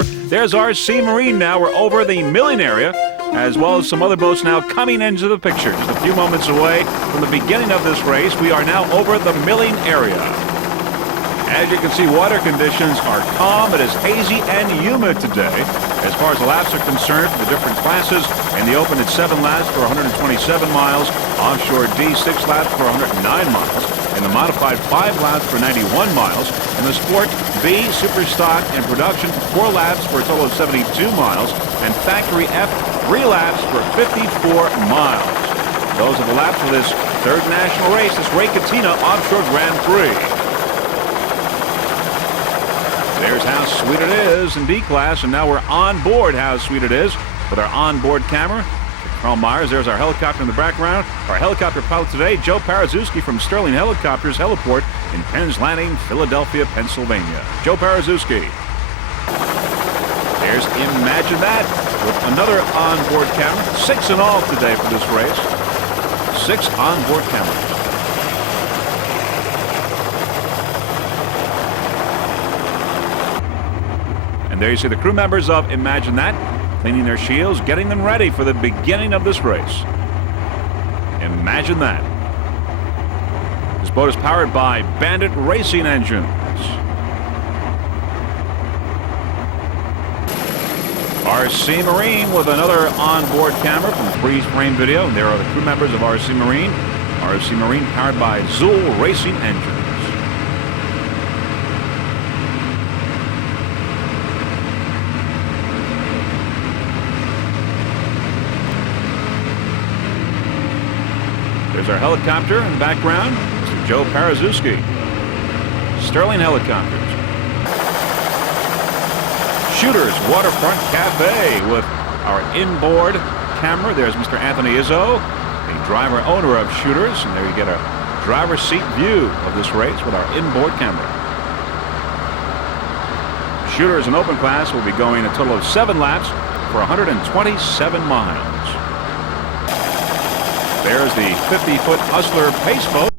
There's our Sea Marine now. We're over the milling area, as well as some other boats now coming into the picture. Just a few moments away from the beginning of this race, we are now over the milling area. As you can see, water conditions are calm. It is hazy and humid today. As far as the laps are concerned, the different classes, in the open it's 7 laps for 127 miles, offshore D 6 laps for 109 miles, in the modified 5 laps for 91 miles, in the sport B, super stock and production 4 laps for a total of 72 miles, and factory F 3 laps for 54 miles. Those are the laps for this third national race, this Catena Offshore Grand Prix. There's how sweet it is in B class, and now we're on board how sweet it is with our onboard camera. Carl Myers, there's our helicopter in the background. Our helicopter pilot today, Joe Parazewski from Sterling Helicopters Heliport in Penn's Landing, Philadelphia, Pennsylvania. Joe Parazewski. There's Imagine That with another onboard camera. 6 in all today for this race. 6 onboard cameras. And there you see the crew members of Imagine That, cleaning their shields, getting them ready for the beginning of this race. Imagine that. This boat is powered by Bandit racing engines. RC Marine with another onboard camera from Prix Frame Video. There are the crew members of RC Marine. RC Marine powered by Zool racing engines. There's our helicopter in the background. Mr. Joe Parazewski. Sterling Helicopters. Shooters Waterfront Cafe with our inboard camera. There's Mr. Anthony Izzo, the driver owner of Shooters. And there you get a driver's seat view of this race with our inboard camera. Shooters in open class will be going a total of 7 laps for 127 miles. There's the 50-foot Hustler pace boat,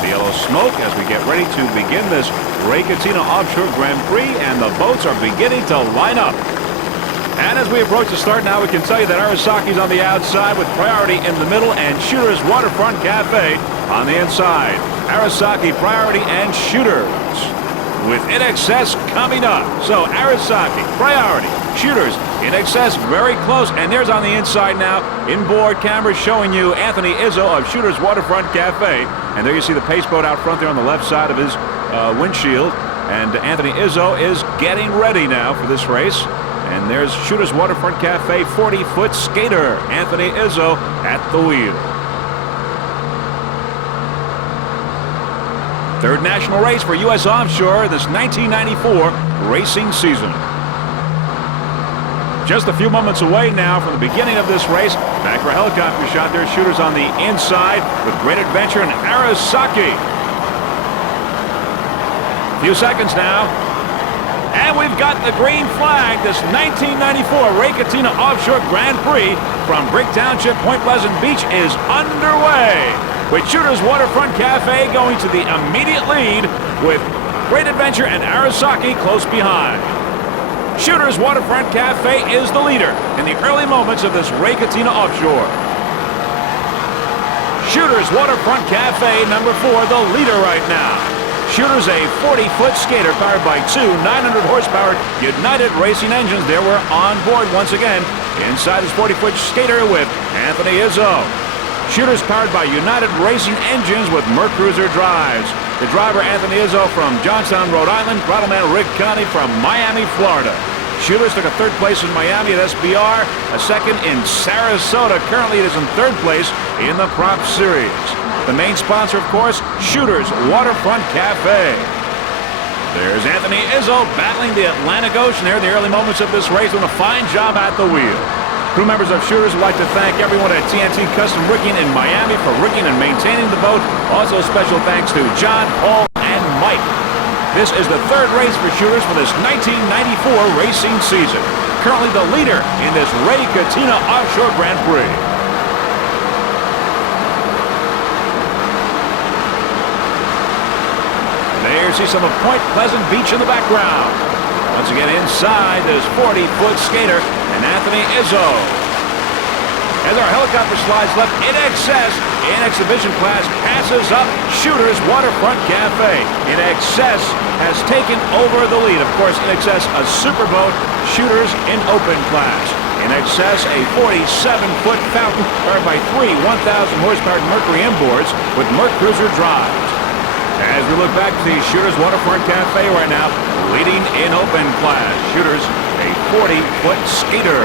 the yellow smoke, as we get ready to begin this Catena Offshore Grand Prix, and the boats are beginning to line up. And as we approach the start now, we can tell you that Arasaki's on the outside with priority in the middle and Shooters Waterfront Cafe on the inside. Arasaki, priority, and Shooters with In Excess coming up. So Arasaki, priority, Shooters, In Excess very close, and there's on the inside now, inboard camera showing you Anthony Izzo of Shooters Waterfront Cafe. And there you see the pace boat out front there on the left side of his windshield. And Anthony Izzo is getting ready now for this race. And there's Shooters Waterfront Cafe 40-foot skater, Anthony Izzo at the wheel. Third national race for U.S. Offshore this 1994 racing season. Just a few moments away now from the beginning of this race. Back for a helicopter shot. There's Shooters on the inside with Great Adventure and Arasaki. A few seconds now. And we've got the green flag. This 1994 Catena Offshore Grand Prix from Brick Township, Point Pleasant Beach is underway, with Shooters Waterfront Cafe going to the immediate lead with Great Adventure and Arasaki close behind. Shooters Waterfront Cafe is the leader in the early moments of this Catena Offshore. Shooters Waterfront Cafe, number 4, the leader right now. Shooters, a 40-foot skater powered by 2 900-horsepower United racing engines. There we're on board once again. Inside his 40-foot skater with Anthony Izzo. Shooters powered by United Racing Engines with Mercruiser drives. The driver, Anthony Izzo from Johnstown, Rhode Island. Throttle man, Rick Connie from Miami, Florida. Shooters took a 3rd place in Miami at SBR, a 2nd in Sarasota. Currently, it is in 3rd place in the Prop Series. The main sponsor, of course, Shooters Waterfront Cafe. There's Anthony Izzo battling the Atlantic Ocean there in the early moments of this race, doing a fine job at the wheel. Crew members of Shooters would like to thank everyone at TNT Custom Rigging in Miami for rigging and maintaining the boat. Also special thanks to John, Paul, and Mike. This is the 3rd race for Shooters for this 1994 racing season. Currently the leader in this Catena Offshore Grand Prix. There you see some of Point Pleasant Beach in the background. Once again inside this 40-foot skater and Anthony Izzo. As our helicopter slides left in excess, in exhibition class, passes up Shooters Waterfront Cafe. In excess has taken over the lead. Of course, in excess, a superboat, Shooters in open class. In excess, a 47-foot fountain powered by three 1,000 horsepower Mercury inboards with Merc Cruiser drives. As we look back to the Shooters Waterfront Cafe right now, leading in open class, Shooters, a 40-foot skater.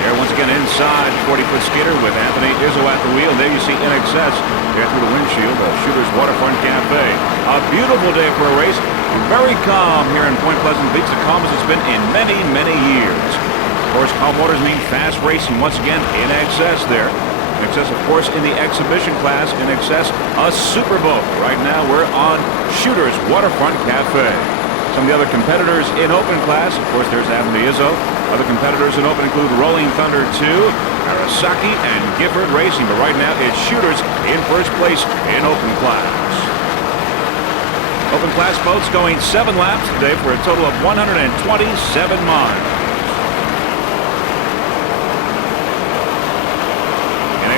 There once again inside, 40-foot skater with Anthony Izzo at the wheel. There you see in excess, there through the windshield of Shooters Waterfront Cafe. A beautiful day for a race. Very calm here in Point Pleasant Beach, the calmest it's been in many, many years. Of course, calm waters mean fast racing once again in excess there. In excess, of course, in the exhibition class, in excess, a superboat. Right now, we're on Shooters Waterfront Cafe. Some of the other competitors in open class, of course, there's Anthony Izzo. Other competitors in open include Rolling Thunder 2, Arasaki, and Gifford Racing. But right now, it's Shooters in first place in open class. Open class boats going 7 laps today for a total of 127 miles.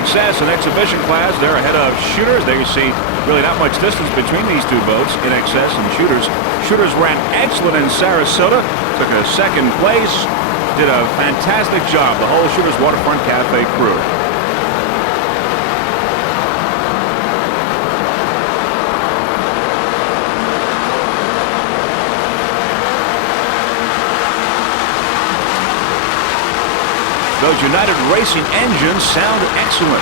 Excess and exhibition class, they're ahead of Shooters. There you see really not much distance between these two boats, in excess and Shooters. Shooters ran excellent in Sarasota, took a second place, did a fantastic job, the whole Shooters Waterfront Cafe crew. Those United Racing engines sound excellent.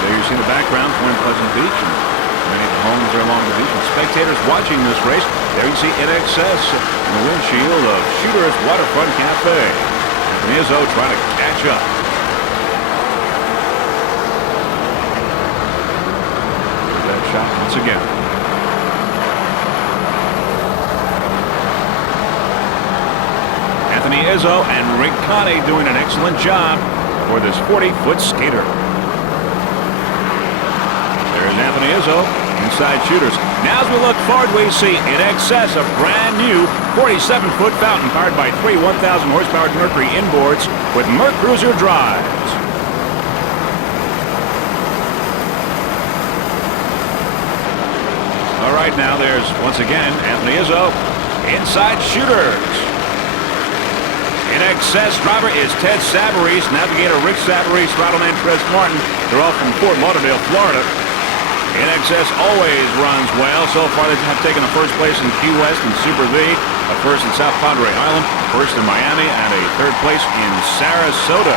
There you see in the background, Point Pleasant Beach, and many of the homes are along the beach. And spectators watching this race, there you see in excess in the windshield of Shooters Waterfront Cafe. Izzo trying to catch up. There's that shot once again. Anthony Izzo and Rick Connie doing an excellent job for this 40-foot skater. There's Anthony Izzo inside Shooters. Now as we look forward, we see in excess a brand new 47-foot fountain powered by three 1,000 horsepower Mercury inboards with Merc Cruiser drives. All right, now there's once again Anthony Izzo inside Shooters. In excess driver is Ted Savarese, navigator Rick Savarese, throttle-man Chris Martin. They're all from Fort Lauderdale, Florida. In excess always runs well. So far they have taken a first place in Key West and Super V, a first in South Padre Island, first in Miami, and a third place in Sarasota.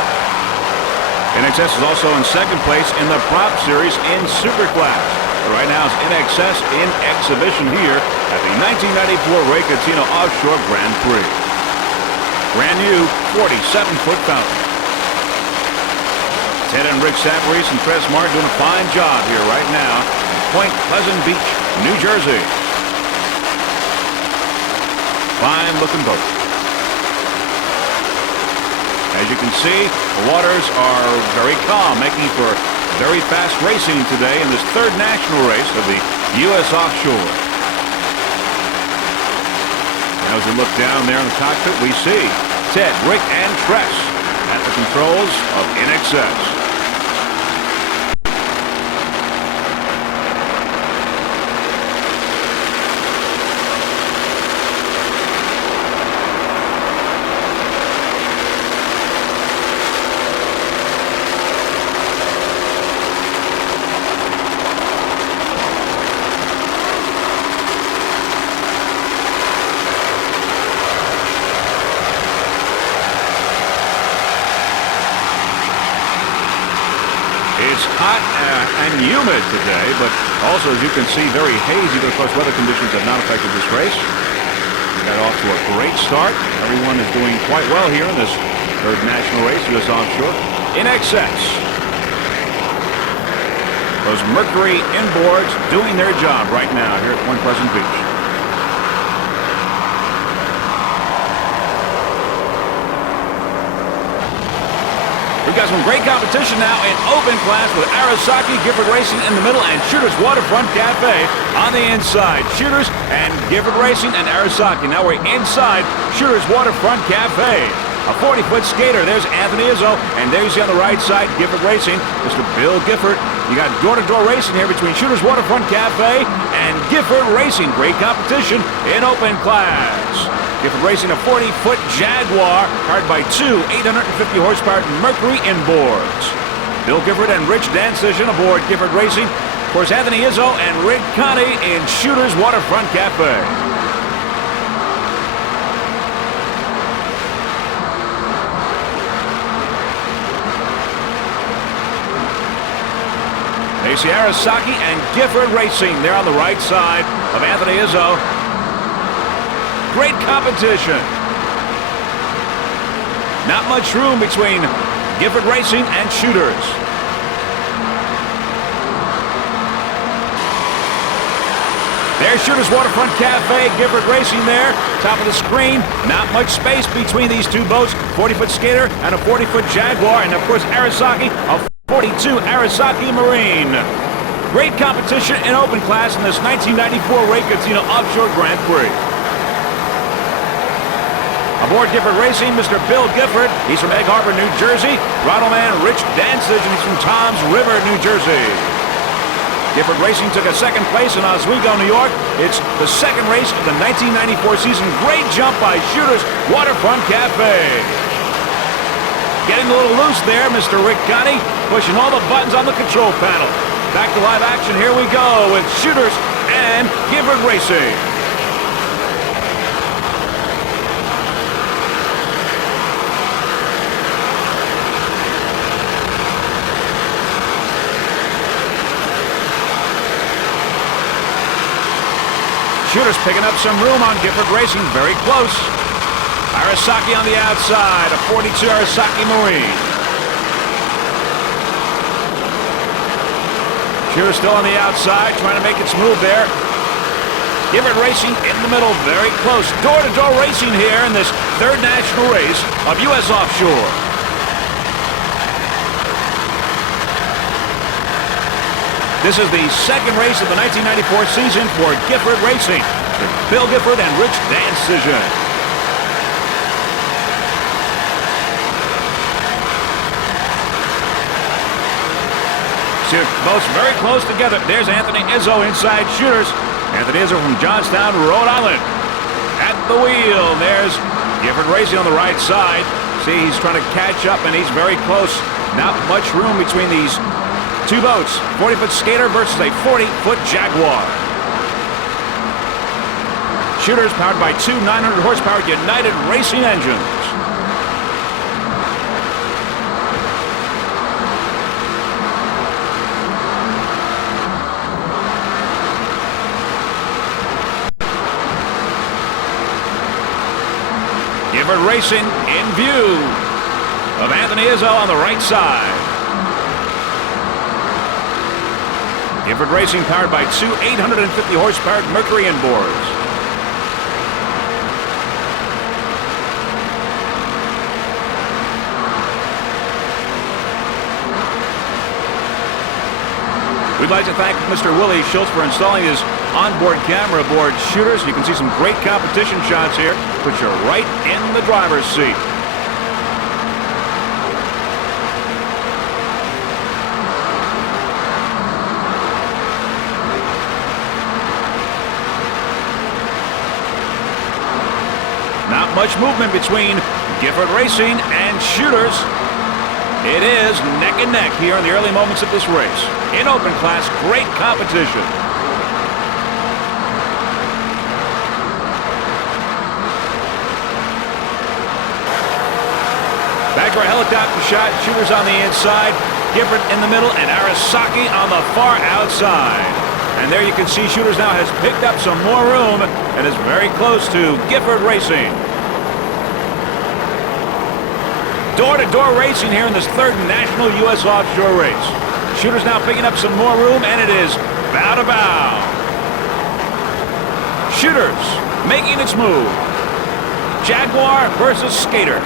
In excess is also in second place in the Prop Series in Super Class. Right now it's in excess in exhibition here at the 1994 Catena Offshore Grand Prix. Brand new 47-foot fountain. Ted and Rick Savarese and Chris Martin doing a fine job here right now in Point Pleasant Beach, New Jersey. Fine looking boat. As you can see, the waters are very calm, making for very fast racing today in this third national race of the U.S. offshore. Now as we look down there in the cockpit, we see Ted, Rick, and Tress at the controls of In Excess. It's hot and humid today, but also, as you can see, very hazy. But of course, weather conditions have not affected this race. We got off to a great start. Everyone is doing quite well here in this third national race, U.S. offshore. In Excess. Those Mercury inboards doing their job right now here at Point Pleasant Beach. We've got some great competition now in open class with Arasaki, Gifford Racing in the middle, and Shooters Waterfront Cafe on the inside. Shooters and Gifford Racing and Arasaki. Now we're inside Shooters Waterfront Cafe. A 40-foot skater. There's Anthony Izzo, and there you see on the right side Gifford Racing, Mr. Bill Gifford. You got door-to-door racing here between Shooters Waterfront Cafe and Gifford Racing. Great competition in open class. Gifford Racing, a 40-foot Jaguar, powered by two 850-horsepower Mercury inboards. Bill Gifford and Rich Dancision aboard Gifford Racing. Of course, Anthony Izzo and Rick Connie in Shooters Waterfront Cafe. They see Arasaki and Gifford Racing. They're on the right side of Anthony Izzo. Great competition. Not much room between Gifford Racing and Shooters. There's Shooters Waterfront Cafe, Gifford Racing there. Top of the screen. Not much space between these two boats. 40-foot skater and a 40-foot Jaguar. And of course, Arasaki, a 42 Arasaki Marine. Great competition in open class in this 1994 Catena Offshore Grand Prix. Aboard Gifford Racing, Mr. Bill Gifford. He's from Egg Harbor, New Jersey. Rottleman Rich Dancision. He's from Toms River, New Jersey. Gifford Racing took a second place in Oswego, New York. It's the second race of the 1994 season. Great jump by Shooters Waterfront Cafe. Getting a little loose there, Mr. Rick Connie, pushing all the buttons on the control panel. Back to live action. Here we go with Shooters and Gifford Racing. Shooters picking up some room on Gifford Racing, very close. Arasaki on the outside, a 42 Arasaki Marine. Shooters still on the outside, trying to make its move there. Gifford Racing in the middle, very close. Door-to-door racing here in this third national race of U.S. Offshore. This is the second race of the 1994 season for Gifford Racing. Bill Gifford and Rich Dancision. Both very close together. There's Anthony Izzo inside Shooters. Anthony Izzo from Johnstown, Rhode Island. At the wheel, there's Gifford Racing on the right side. See, he's trying to catch up, and he's very close. Not much room between these two boats, 40-foot skater versus a 40-foot Jaguar. Shooters powered by two 900-horsepower United Racing engines. Gifford Racing in view of Anthony Izzo on the right side. Gifford Racing powered by two 850-horsepower Mercury inboards. We'd like to thank Mr. Willie Schultz for installing his onboard camera aboard Shooters. You can see some great competition shots here. Put you right in the driver's seat. Not much movement between Gifford Racing and Shooters. It is neck and neck here in the early moments of this race. In open class, great competition. Back to our helicopter shot. Shooters on the inside, Gifford in the middle, and Arasaki on the far outside. And there you can see Shooters now has picked up some more room and is very close to Gifford Racing. Door-to-door racing here in this third national U.S. offshore race. Shooters now picking up some more room, and it is bow to bow. Shooters making its move. Jaguar versus Skater.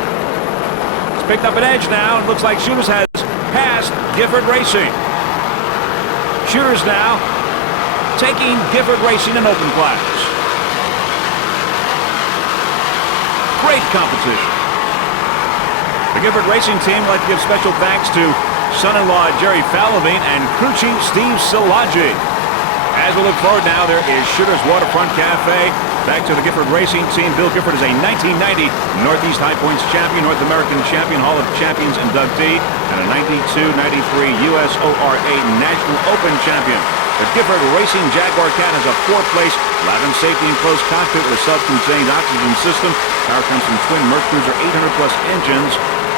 picked up an edge now. It looks like Shooters has passed Gifford Racing. Shooters now taking Gifford Racing in open class. Great competition. The Gifford Racing team would like to give special thanks to son-in-law Jerry Fallavine and crew chief Steve Szilagyi. As we look forward now, there is Shooters Waterfront Cafe. Back to the Gifford Racing team. Bill Gifford is a 1990 Northeast High Points champion, North American champion, Hall of Champions inductee, and a 92-93 USORA National Open champion. The Gifford Racing Jaguar Cat has a 4th-place lab and safety enclosed cockpit with a self-contained oxygen system. Power comes from twin Mercruiser 800-plus engines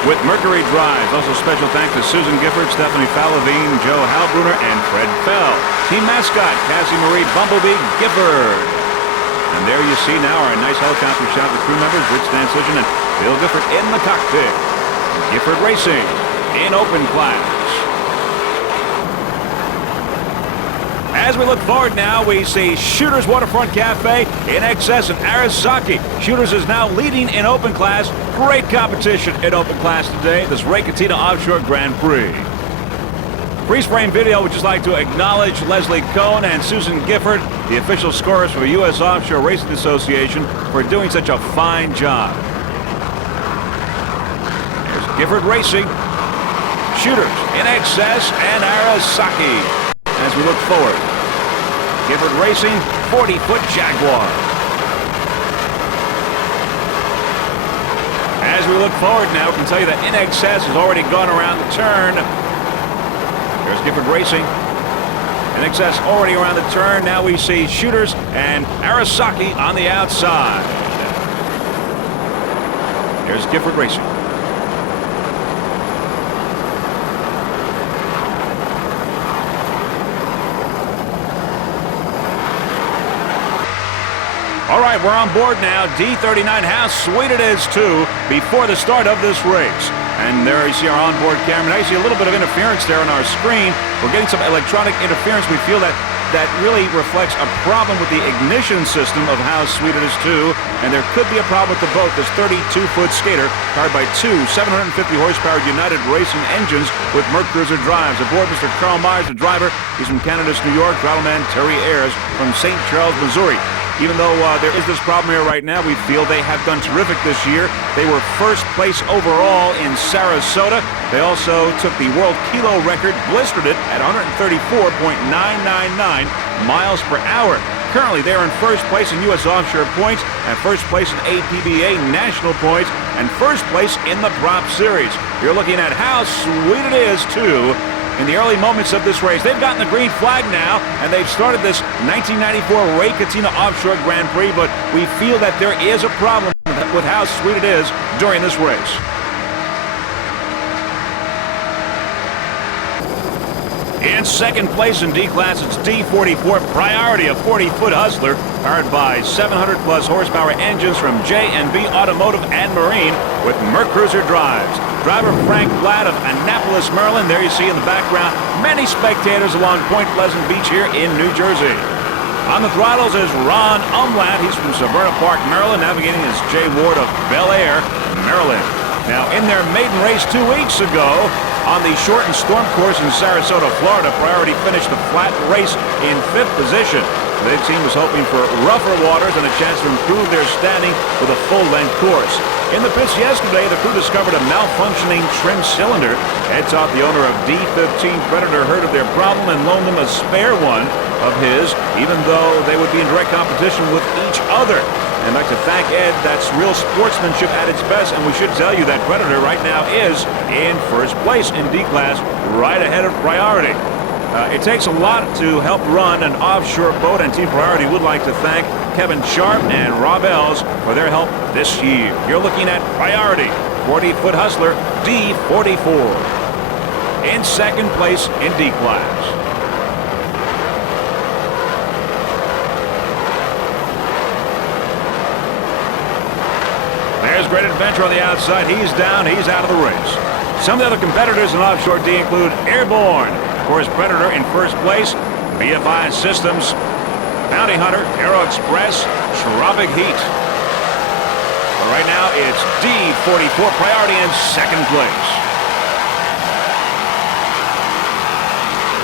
with Mercury drives. Also special thanks to Susan Gifford, Stephanie Fallavine, Joe Halbruner, and Fred Fell. Team mascot, Cassie Marie Bumblebee Gifford. And there you see now our nice helicopter shot with crew members Rich Dancision and Bill Gifford in the cockpit. Gifford Racing in open class. As we look forward now, we see Shooters Waterfront Cafe in excess of Arizaki. Shooters is now leading in open class. Great competition in open class today. This Catena Offshore Grand Prix. Freeze frame video would just like to acknowledge Leslie Cohn and Susan Gifford, the official scorers for the U.S. Offshore Racing Association, for doing such a fine job. There's Gifford Racing, Shooters in excess, and Arizaki. As we look forward, Gifford Racing, 40-foot Jaguar. As we look forward now, we can tell you that In Excess has already gone around the turn. There's Gifford Racing. In Excess already around the turn. Now we see Shooters and Arizaki on the outside. There's Gifford Racing. All right, we're on board now. D39, how sweet it is, too, before the start of this race. And there you see our onboard camera. Now you see a little bit of interference there on our screen. We're getting some electronic interference. We feel that really reflects a problem with the ignition system of how sweet it is, too. And there could be a problem with the boat. This 32-foot skater powered by two 750-horsepower United Racing engines with Mercruiser drives. Aboard Mr. Carl Myers, the driver. He's from Canada's New York. Throttle-man Terry Ayers from St. Charles, Missouri. Even though there is this problem here right now, we feel they have done terrific this year. They were 1st place overall in Sarasota. They also took the world kilo record, blistered it at 134.999 miles per hour. Currently, they are in 1st place in U.S. Offshore points, and 1st place in APBA national points, and 1st place in the Prop Series. You're looking at how sweet it is, too, in the early moments of this race. They've gotten the green flag now, and they've started this 1994 Catena Offshore Grand Prix, but we feel that there is a problem with how sweet it is during this race. In 2nd place in D-Class, it's D44 Priority, a 40-foot Hustler, powered by 700-plus horsepower engines from J&B Automotive and Marine with Mercruiser drives. Driver Frank Blatt of Annapolis, Maryland. There you see in the background many spectators along Point Pleasant Beach here in New Jersey. On the throttles is Ron Umlatt. He's from Severna Park, Maryland. Navigating is Jay Ward of Bel Air, Maryland. Now, in their maiden race 2 weeks ago, on the shortened storm course in Sarasota, Florida, Priority finished the flat race in 5th position. Their team was hoping for rougher waters and a chance to improve their standing with a full-length course. In the pits yesterday, the crew discovered a malfunctioning trim cylinder. Ed Toth, the owner of D15 Predator, heard of their problem and loaned them a spare one of his, even though they would be in direct competition with each other. And I'd like to thank Ed. That's real sportsmanship at its best, and we should tell you that Predator right now is in 1st place in D-Class, right ahead of Priority. It takes a lot to help run an offshore boat, and Team Priority would like to thank Kevin Sharp and Rob Ells for their help this year. You're looking at Priority, 40-foot Hustler, D44. In 2nd place in D-Class. There's Great Adventure on the outside. He's down. He's out of the race. Some of the other competitors in Offshore D include Airborne. Of course, Predator in 1st place. BFI Systems, Bounty Hunter, Aero Express, Tropic Heat. Right now, it's D44 Priority in second place.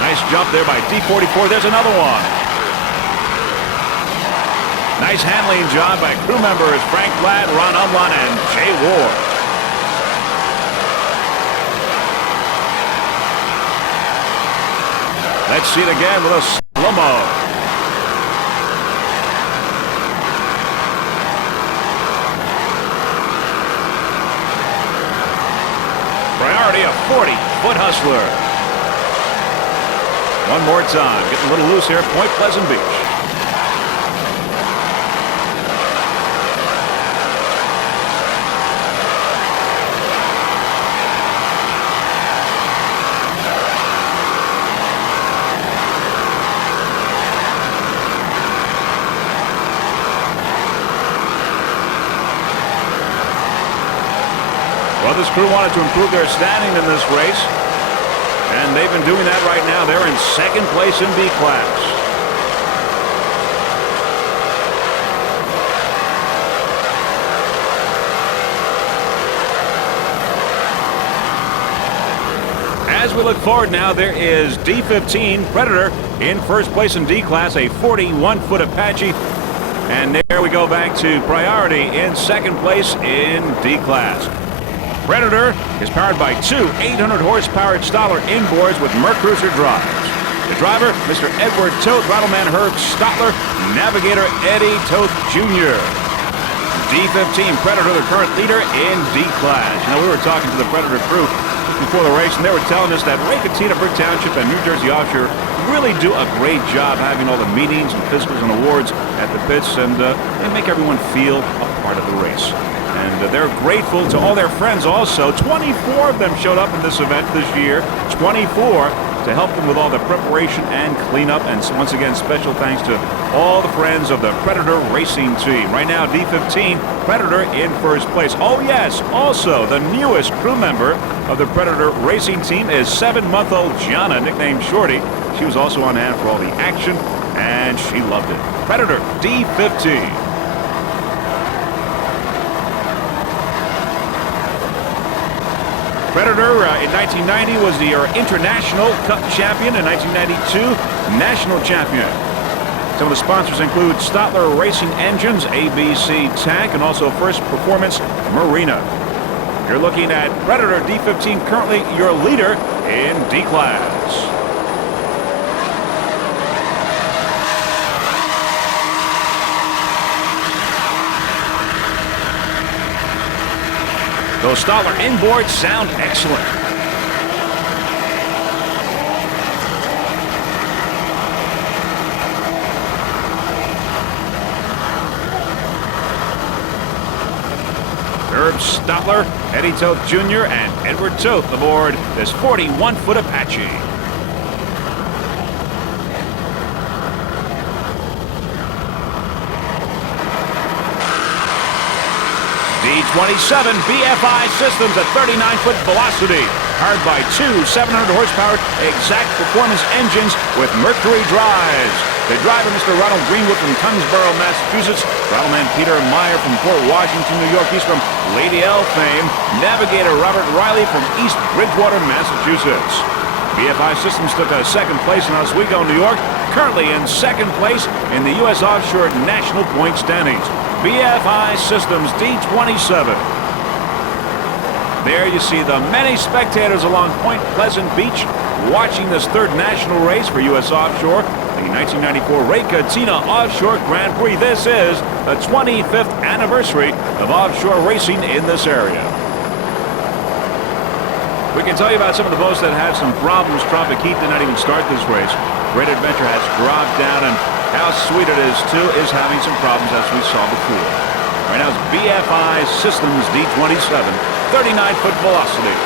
Nice jump there by D44. There's another one. Nice handling job by crew members Frank Ladd, Ron Umlan, and Jay Ward. Let's see it again with a slow-mo. Priority, a 40-foot hustler. One more time. Getting a little loose here. Point Pleasant Beach. Well, this crew wanted to improve their standing in this race, and they've been doing that right now. They're in second place in B class. As we look forward now, there is D15 Predator in first place in D class, a 41-foot Apache. And there we go back to Priority in second place in D class. Predator is powered by two 800-horsepower Stahler inboards with Mercruiser drives. The driver, Mr. Edward Toth, Rattleman Herb Stotler, Navigator Eddie Toth Jr. D15 Predator, the current leader in D class. You know, we were talking to the Predator crew before the race, and they were telling us that Catena, Brick Township, and New Jersey Offshore really do a great job having all the meetings and physicals and awards at the pits, and they make everyone feel a part of the race. And they're grateful to all their friends also. 24 of them showed up in this event this year. 24 to help them with all the preparation and cleanup. And once again, special thanks to all the friends of the Predator racing team. Right now, D15 Predator in first place. Oh yes, also the newest crew member of the Predator racing team is 7-month-old Gianna, nicknamed Shorty. She was also on hand for all the action, and she loved it. Predator D15. Predator in 1990 was the International Cup champion. In 1992, National champion. Some of the sponsors include Stotler Racing Engines, ABC Tank, and also First Performance Marina. You're looking at Predator D15, currently your leader in D class. Those Stahler inboards sound excellent. Herb Stotler, Eddie Toth Jr., and Edward Toth aboard this 41-foot Apache. D27 BFI systems at 39-foot velocity, powered by two 700-horsepower exact performance engines with Mercury drives. The driver, Mr. Ronald Greenwood from Tungsboro, Massachusetts. Rattleman Peter Meyer from Port Washington, New York. He's from Lady L fame. Navigator Robert Riley from East Bridgewater, Massachusetts. BFI Systems took a second place in Oswego, New York. Currently in second place in the U.S. Offshore National Point Standings. BFI Systems D27. There you see the many spectators along Point Pleasant Beach watching this third national race for U.S. Offshore, the 1994 Catena Offshore Grand Prix. This is the 25th anniversary of offshore racing in this area. We can tell you about some of the boats that had some problems. Tropic Heat did not even start this race. Great Adventure has dropped down, and how sweet it is, too, is having some problems, as we saw before. Right now it's BFI Systems D27, 39-foot velocity.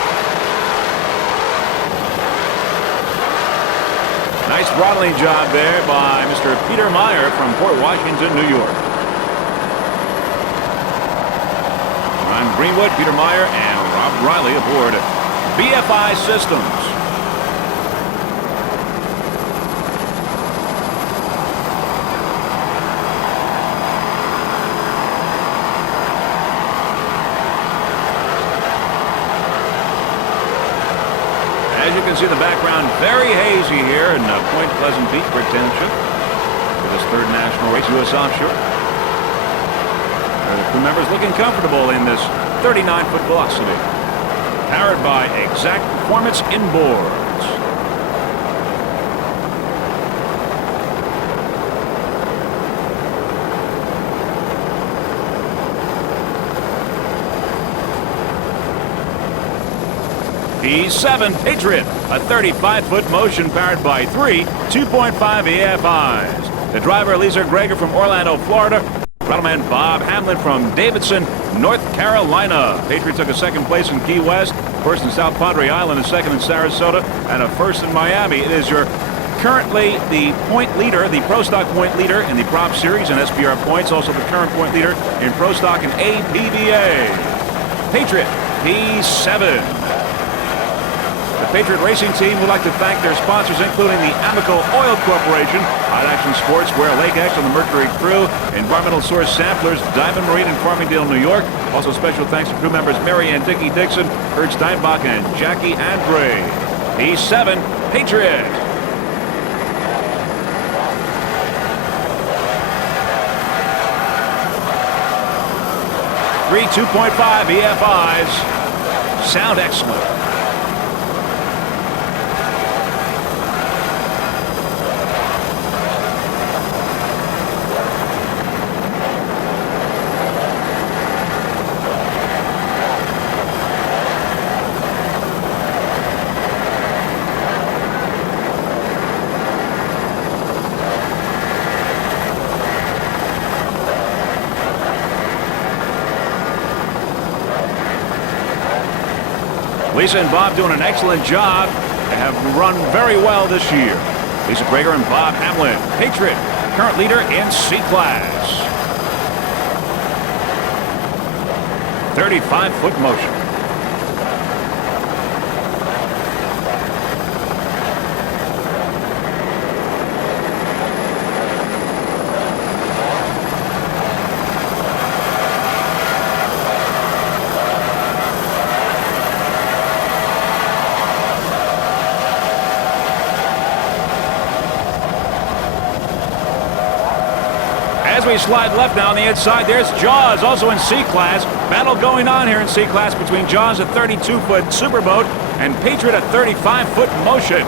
Nice throttling job there by Mr. Peter Meyer from Port Washington, New York. Ron Greenwood, Peter Meyer, and Rob Riley aboard BFI Systems. can see the background very hazy here in Point Pleasant Beach, Brick Township, for this third national race, U.S. Offshore. The crew members looking comfortable in this 39-foot velocity, powered by Exact Performance inboards. P7 Patriot, a 35-foot motion powered by three 2.5 AFIs. The driver, Lisa Greger from Orlando, Florida. Rattleman Bob Hamlin from Davidson, North Carolina. Patriot took a second place in Key West, first in South Padre Island, a second in Sarasota, and a first in Miami. It is your currently the point leader, the Pro Stock point leader in the Prop Series and SPR points, also the current point leader in Pro Stock and APBA. Patriot P7. The Patriot Racing Team would like to thank their sponsors, including the Amico Oil Corporation, Hot Action Sportswear, Lake X on the Mercury Crew, Environmental Source Samplers, Diamond Marine in Farmingdale, New York. Also special thanks to crew members Mary and Dickie Dixon, Kurt Steinbach, and Jackie Andre. P7 Patriot. Three 2.5 EFIs. Sound excellent. Lisa and Bob doing an excellent job. They have run very well this year. Lisa Greger and Bob Hamlin. Patriot, current leader in C-Class. 35-foot motion. As we slide left now on the inside, there's Jaws, also in C-Class. Battle going on here in C-Class between Jaws, a 32-foot superboat, and Patriot, a 35-foot motion.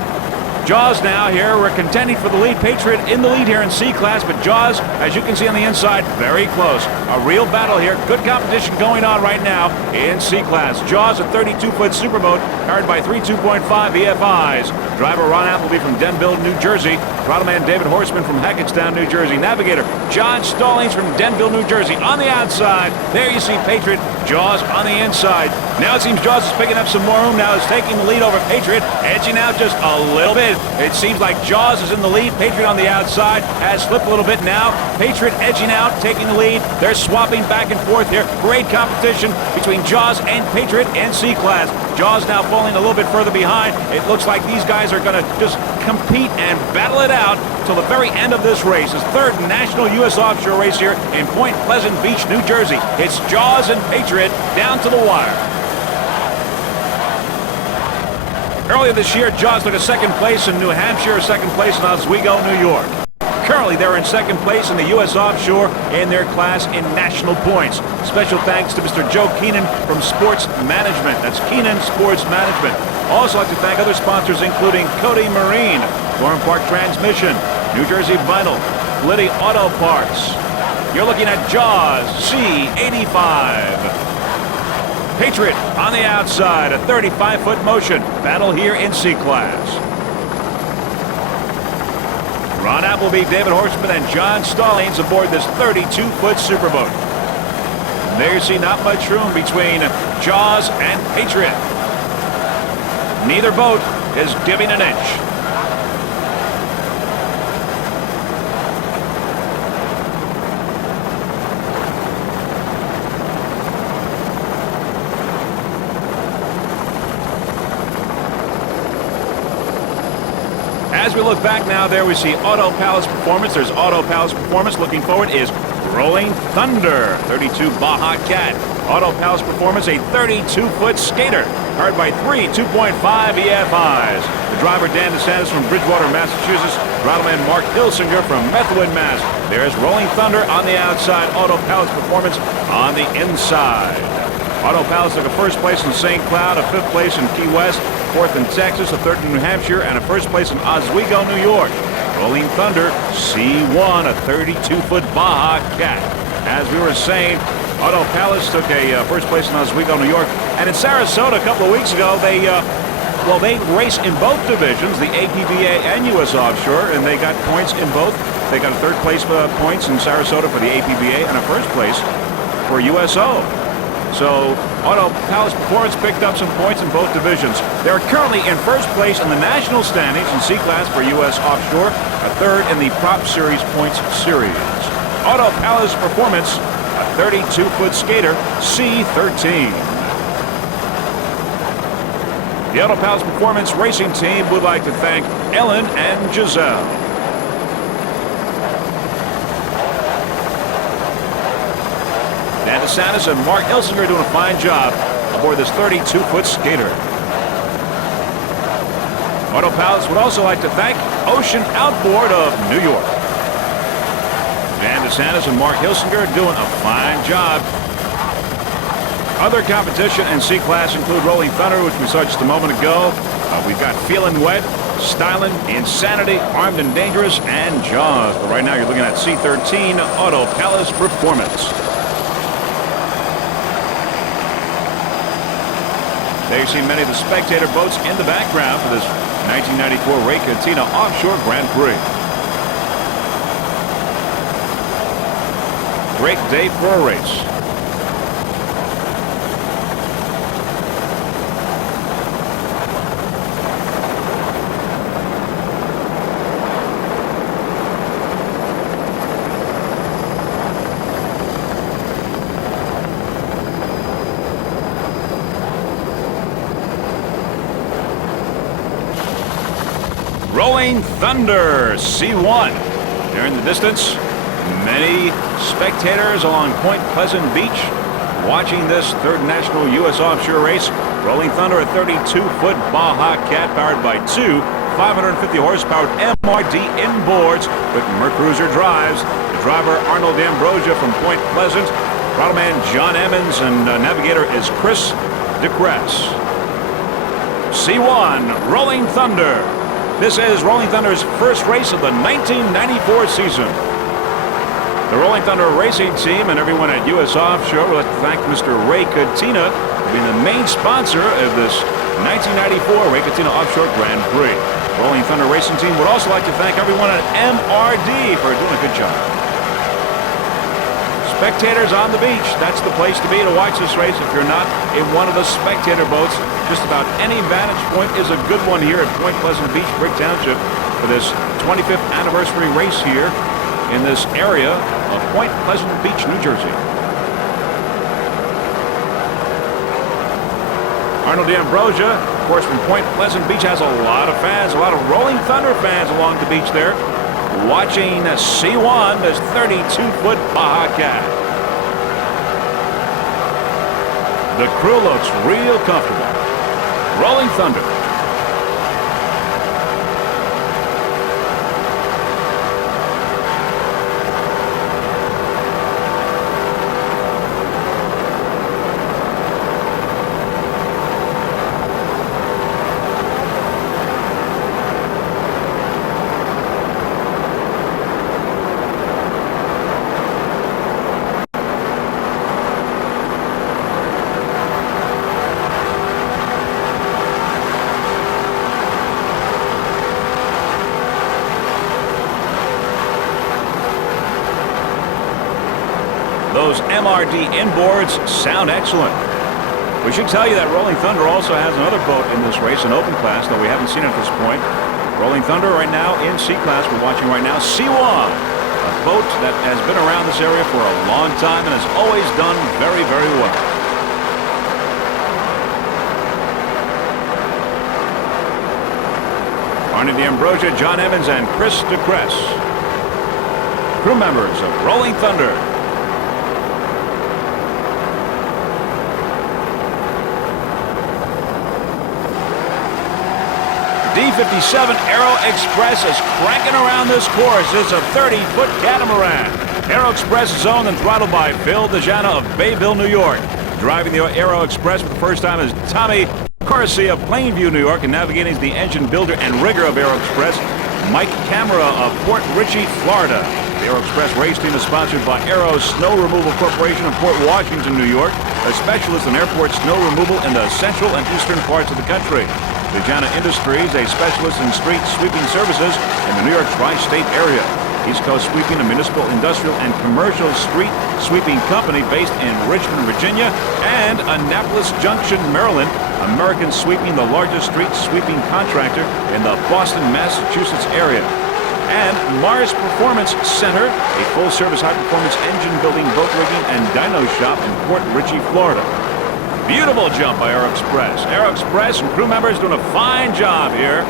Jaws now here, we're contending for the lead. Patriot in the lead here in C-Class, but Jaws, as you can see on the inside, very close. A real battle here. Good competition going on right now in C-Class. Jaws, a 32-foot superboat, powered by three 2.5 EFIs. Driver Ron Appleby from Denville, New Jersey. Throttle David Horseman from Hackettstown, New Jersey. Navigator John Stallings from Denville, New Jersey. On the outside, there you see Patriot. Jaws on the inside. Now it seems Jaws is picking up some more room. Now is taking the lead over Patriot, edging out just a little bit. It seems like Jaws is in the lead. Patriot on the outside has slipped a little bit now. Patriot edging out, taking the lead. They're swapping back and forth here. Great competition between Jaws and Patriot in C-Class. Jaws now falling a little bit further behind. It looks like these guys are going to just compete and battle it out till the very end of this race. This third national U.S. offshore race here in Point Pleasant Beach, New Jersey. It's Jaws and Patriot down to the wire. Earlier this year, Jaws took a second place in New Hampshire, second place in Oswego, New York. Currently, they're in second place in the U.S. Offshore in their class in national points. Special thanks to Mr. Joe Keenan from Sports Management. That's Keenan Sports Management. Also like to thank other sponsors, including Cody Marine, Gorham Park Transmission, New Jersey Vinyl, Liddy Auto Parts. You're looking at Jaws C85. Patriot on the outside, a 35-foot motion. Battle here in C-Class. Ron Appleby, David Horseman, and John Stallings aboard this 32-foot superboat. And there you see not much room between Jaws and Patriot. Neither boat is giving an inch. As we look back now, there we see Auto Palace Performance. There's Auto Palace Performance. Looking forward is Rolling Thunder, 32 Baja Cat. Auto Palace Performance, a 32-foot skater, powered by three 2.5 EFIs. The driver, Dan DeSantis from Bridgewater, Massachusetts. Throttle-man Mark Hilsinger from Methuen, Mass. There's Rolling Thunder on the outside. Auto Palace Performance on the inside. Auto Palace took a first place in St. Cloud, a fifth place in Key West, fourth in Texas, a third in New Hampshire, and a first place in Oswego, New York. Rolling Thunder, C1, a 32-foot Baja Cat. As we were saying, Auto Palace took a first place in Oswego, New York. And in Sarasota a couple of weeks ago, they race in both divisions, the APBA and U.S. Offshore, and they got points in both. They got a third place points in Sarasota for the APBA and a first place for USO. So Auto Palace Performance picked up some points in both divisions. They're currently in first place in the national standings in C-Class for U.S. Offshore, a third in the Prop Series points series. Auto Palace Performance, a 32-foot skater, C13. The Auto Palace Performance racing team would like to thank Ellen and Giselle. Dan DeSantis and Mark Hilsinger are doing a fine job aboard this 32-foot skater. Auto Palace would also like to thank Ocean Outboard of New York. Dan DeSantis and Mark Hilsinger are doing a fine job. Other competition in C-Class include Rolling Thunder, which we saw just a moment ago. We've got Feelin' Wet, Stylin', Insanity, Armed and Dangerous, and Jaws. But right now you're looking at C13 Auto Palace Performance. There you see many of the spectator boats in the background for this 1994 Catena Offshore Grand Prix. Great day for a race. Rolling Thunder, C1. There in the distance, many spectators along Point Pleasant Beach watching this third national U.S. offshore race. Rolling Thunder, a 32-foot Baja Cat powered by two 550-horsepower MRD inboards with Mercruiser drives. The driver, Arnold Ambrosia from Point Pleasant. Throttle-man John Emmons, and navigator is Chris DeCress. C1, Rolling Thunder. This is Rolling Thunder's first race of the 1994 season. The Rolling Thunder racing team and everyone at U.S. Offshore would like to thank Mr. Ray Catena for being the main sponsor of this 1994 Catena Offshore Grand Prix. The Rolling Thunder racing team would also like to thank everyone at MRD for doing a good job. Spectators on the beach, that's the place to be to watch this race. If you're not in one of the spectator boats, just about any vantage point is a good one here at Point Pleasant Beach, Brick Township, for this 25th anniversary race here in this area of Point Pleasant Beach, New Jersey. Arnold Ambrosia, of course, from Point Pleasant Beach, has a lot of fans, a lot of Rolling Thunder fans along the beach there, watching C1, this 32-foot Baja Cat. The crew looks real comfortable. Rolling Thunder. Those MRD inboards sound excellent. We should tell you that Rolling Thunder also has another boat in this race, an open class, though we haven't seen it at this point. Rolling Thunder right now in C-Class. We're watching right now C1, a boat that has been around this area for a long time and has always done very, very well. Arnold Ambrosia, John Emmons, and Chris DeCress. Crew members of Rolling Thunder. D57 Aero Express is cranking around this course. It's a 30-foot catamaran. Aero Express is owned and throttled by Phil DeJana of Bayville, New York. Driving the Aero Express for the first time is Tommy Corsi of Plainview, New York, and navigating is the engine builder and rigger of Aero Express, Mike Camera of Port Richey, Florida. The Aero Express race team is sponsored by Aero Snow Removal Corporation of Port Washington, New York, a specialist in airport snow removal in the central and eastern parts of the country. DeJana Industries, a specialist in street sweeping services in the New York tri-state area. East Coast Sweeping, a municipal, industrial, and commercial street sweeping company based in Richmond, Virginia, and Annapolis Junction, Maryland. American Sweeping, the largest street sweeping contractor in the Boston, Massachusetts area. And Mars Performance Center, a full-service high-performance engine building, boat rigging, and dyno shop in Port Richey, Florida. Beautiful jump by Aero Express. Aero Express and crew members doing a fine job here.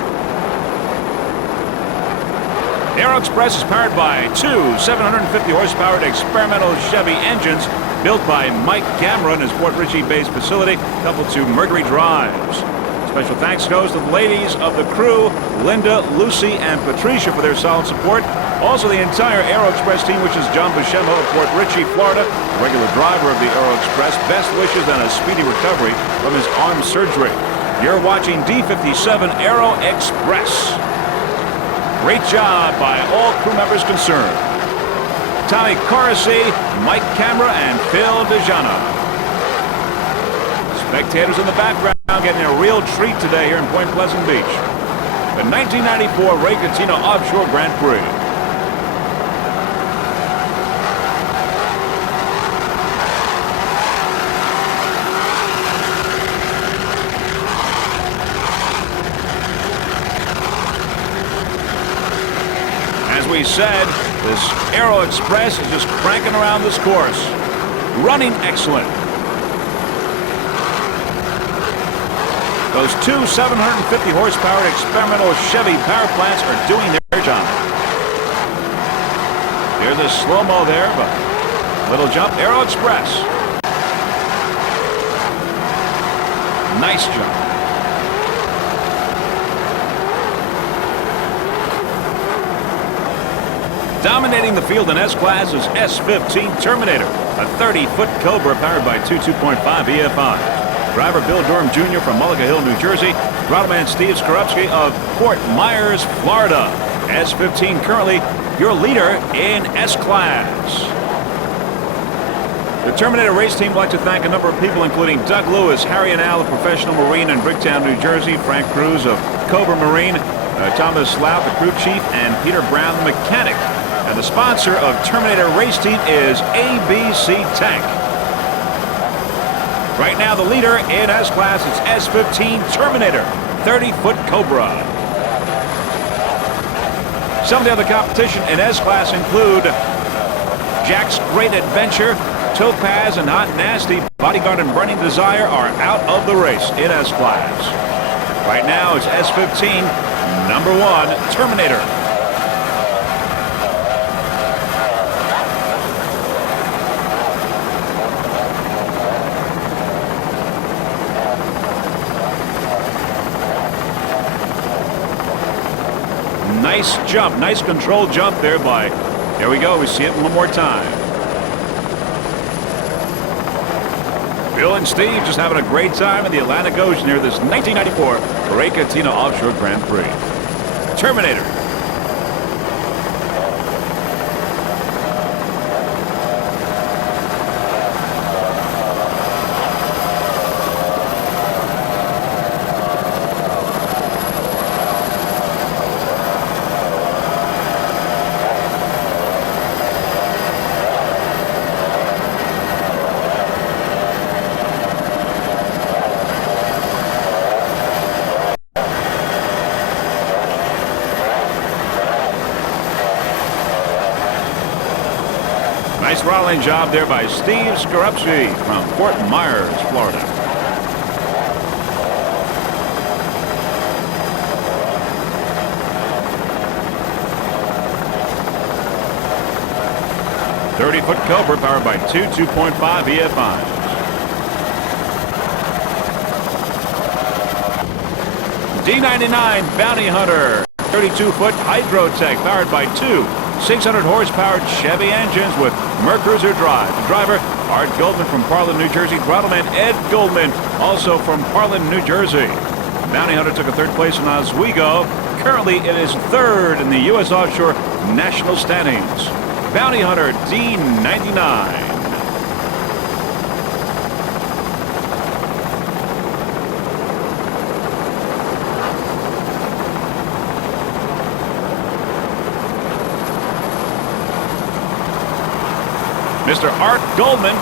Aero Express is powered by two 750-horsepower experimental Chevy engines built by Mike Cameron in his Port Richey-based facility, coupled to Mercury drives. Special thanks goes to the ladies of the crew, Linda, Lucy, and Patricia, for their solid support. Also the entire Aero Express team, which is John Buscema of Port Richey, Florida, the regular driver of the Aero Express. Best wishes and a speedy recovery from his arm surgery. You're watching D57 Aero Express. Great job by all crew members concerned. Tommy Corsi, Mike Camera, and Phil DeJana. Spectators in the background getting a real treat today here in Point Pleasant Beach. The 1994 Catena Offshore Grand Prix. As we said, this Aero Express is just cranking around this course. Running excellent. Those two 750 horsepower experimental Chevy power plants are doing their job. There's a slow-mo there, but little jump. Aero Express. Nice jump. Dominating the field in S-Class is S-15 Terminator, a 30-foot Cobra powered by two 2.5 EFI. Driver Bill Durham Jr. from Mullica Hill, New Jersey. Throttle Steve Skorupski of Fort Myers, Florida. S-15 currently your leader in S-Class. The Terminator race team would like to thank a number of people, including Doug Lewis, Harry and Al, a professional Marine in Bricktown, New Jersey, Frank Cruz of Cobra Marine, Thomas Slout, the crew chief, and Peter Brown, the mechanic. And the sponsor of Terminator race team is ABC Tank. Right now, the leader in S-Class is S-15 Terminator, 30-foot Cobra. Some of the other competition in S-Class include Jack's Great Adventure, Topaz, and Hot Nasty. Bodyguard and Burning Desire are out of the race in S-Class. Right now, it's S-15, number 1, Terminator. Nice jump, nice controlled jump there by, there we go, we see it one more time. Bill and Steve just having a great time in the Atlantic Ocean here this 1994 Catena Offshore Grand Prix. Terminator. Nice throttling job there by Steve Skorupski from Fort Myers, Florida. .30-foot Cobra powered by two 2.5 EFIs. D99 Bounty Hunter, 32-foot Hydrotech powered by two 600-horsepower Chevy engines with Mercruiser drive. The driver, Art Goldman from Parlin, New Jersey. Throttleman Ed Goldman, also from Parlin, New Jersey. Bounty Hunter took a third place in Oswego. Currently, it is third in the U.S. Offshore National Standings. Bounty Hunter D99. Mr. Art Goldman,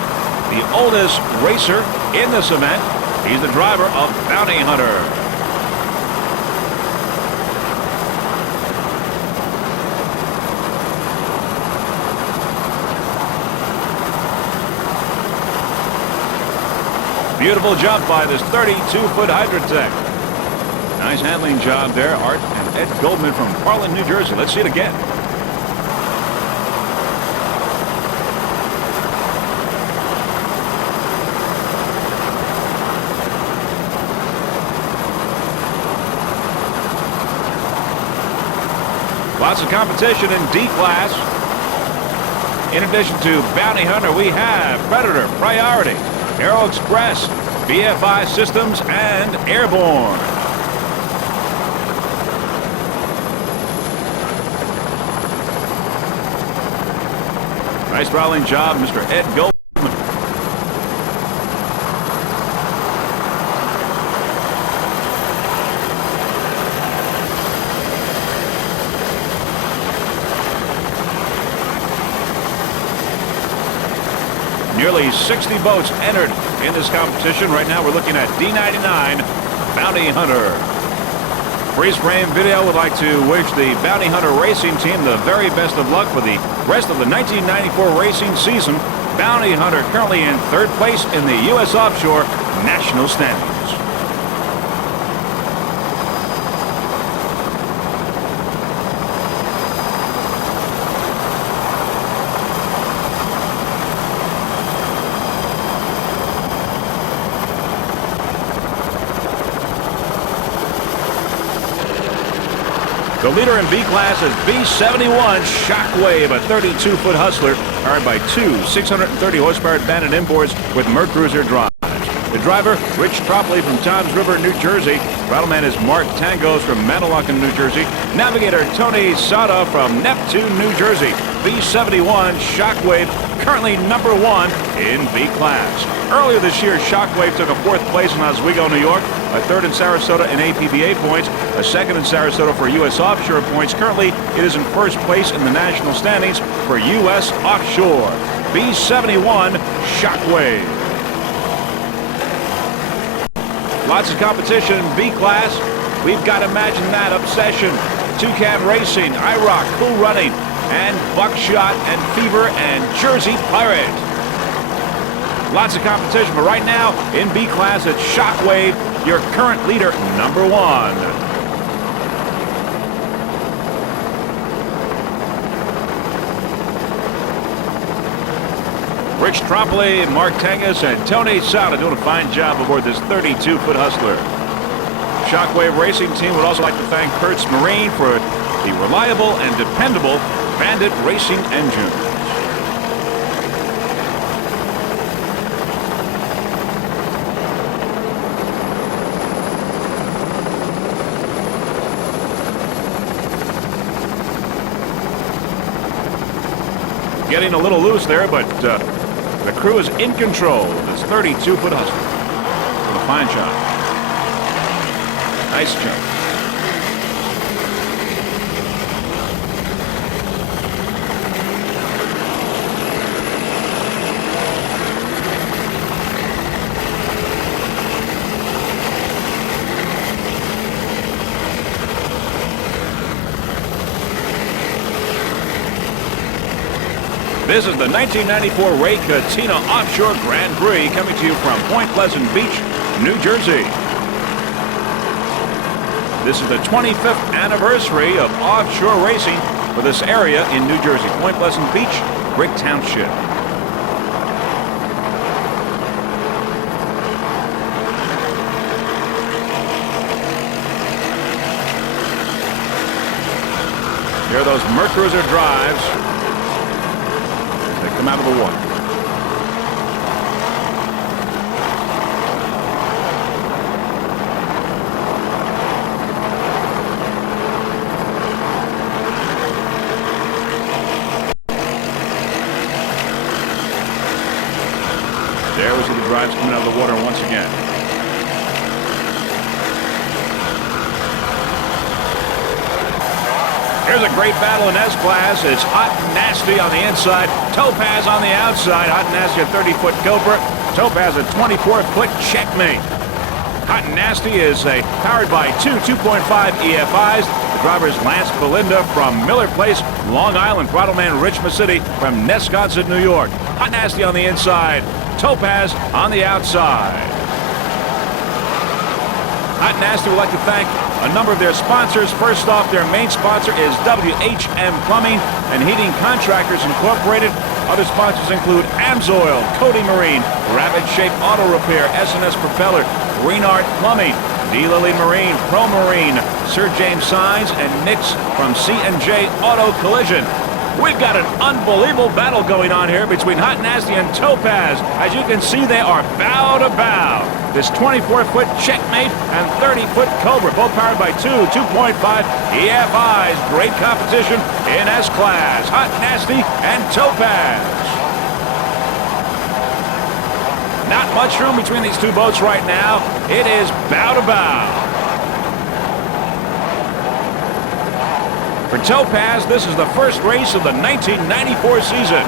the oldest racer in this event. He's the driver of Bounty Hunter. Beautiful jump by this 32-foot Hydrotech. Nice handling job there, Art and Ed Goldman from Parlin, New Jersey. Let's see it again. Lots of competition in D class. In addition to Bounty Hunter, we have Predator, Priority, Aero Express, BFI Systems, and Airborne. Nice throttling job, Mr. Ed Goldman. Nearly 60 boats entered in this competition. Right now we're looking at D99 Bounty Hunter. Freeze frame video would like to wish the Bounty Hunter racing team the very best of luck for the rest of the 1994 racing season. Bounty Hunter currently in third place in the U.S. Offshore National Standings. The leader in B class is B71 Shockwave, a 32-foot hustler powered by two 630-horsepower Bandit inboards with Mercruiser drive. The driver, Rich Tropoli from Toms River, New Jersey. Rattleman is Mark Tangos from Manalacan, New Jersey. Navigator Tony Sada from Neptune, New Jersey. B71 Shockwave, currently number one in B class. Earlier this year, Shockwave took a fourth place in Oswego, New York, a third in Sarasota in APBA points, a second in Sarasota for U.S. Offshore points. Currently, it is in first place in the national standings for U.S. Offshore. B71 Shockwave. Lots of competition in B class. We've got Imagine That, Obsession, Toucan Racing, IROC, Cool Running, and Buckshot and Fever and Jersey Pirate. Lots of competition, but right now in B class it's Shockwave, your current leader, number one. Rich Tropoli, Mark Tangus, and Tony Sada doing a fine job aboard this 32-foot hustler. Shockwave Racing Team would also like to thank Kurtz Marine for the reliable and dependable Bandit racing engine. Getting a little loose there, but the crew is in control of this 32-foot hustler. With a fine job. Nice jump. This is the 1994 Ray Catena Offshore Grand Prix coming to you from Point Pleasant Beach, New Jersey. This is the 25th anniversary of offshore racing for this area in New Jersey. Point Pleasant Beach, Brick Township. Here are those Mercruiser drives. They come out of the water. There we see the drives coming out of the water once again. Here's a great battle in S-Class. It's Hot and Nasty on the inside, Topaz on the outside. Hot and Nasty a 30-foot Cobra, Topaz a 24-foot Checkmate. Hot and Nasty is powered by two 2.5 EFIs. The driver is Lance Belinda from Miller Place, Long Island. Throttleman Rich Masidi from Nescaucet, New York. Hot and Nasty on the inside, Topaz on the outside. Hot and Nasty would like to thank a number of their sponsors. First off, their main sponsor is WHM Plumbing and Heating Contractors Incorporated. Other sponsors include Amsoil, Cody Marine, Rapid Shape Auto Repair, S&S Propeller, Greenart Plumbing, D. Lilly Marine, Pro Marine, Sir James Signs, and Nix from C&J Auto Collision. We've got an unbelievable battle going on here between Hot Nasty and Topaz. As you can see, they are bow to bow. This 24-foot Checkmate and 30-foot Cobra, both powered by two 2.5 EFIs. Great competition in S-Class. Hot Nasty and Topaz. Not much room between these two boats right now. It is bow to bow. For Topaz, this is the first race of the 1994 season.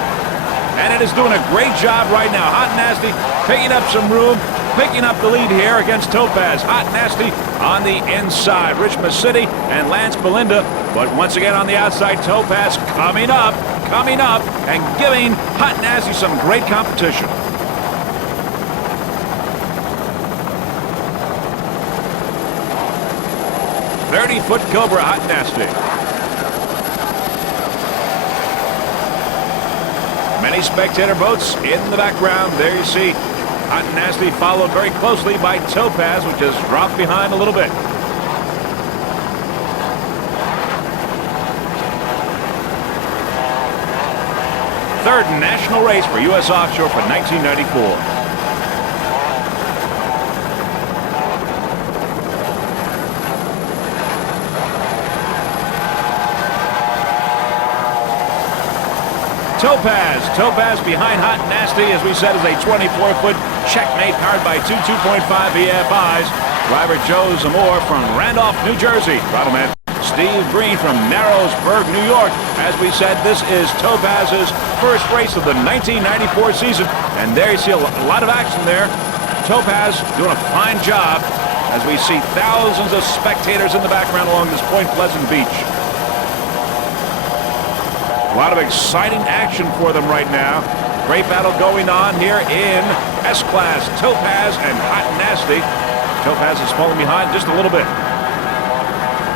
And it is doing a great job right now. Hot Nasty picking up some room, picking up the lead here against Topaz. Hot Nasty on the inside. Rich Masidi and Lance Belinda. But once again on the outside, Topaz coming up, and giving Hot Nasty some great competition. "30-foot Cobra," Hot Nasty. Many spectator boats in the background. There you see Hot and Nasty followed very closely by Topaz, which has dropped behind a little bit. Third national race for U.S. Offshore for 1994. Topaz behind Hot and Nasty, as we said, is a 24-foot Checkmate powered by two 2.5 EFIs. Driver Joe Zamore from Randolph, New Jersey. Throttleman Steve Green from Narrowsburg, New York. As we said, this is Topaz's first race of the 1994 season, and there you see a lot of action there. Topaz doing a fine job as we see thousands of spectators in the background along this Point Pleasant beach. A lot of exciting action for them right now. Great battle going on here in S-Class. Topaz and Hot and Nasty. Topaz is falling behind just a little bit.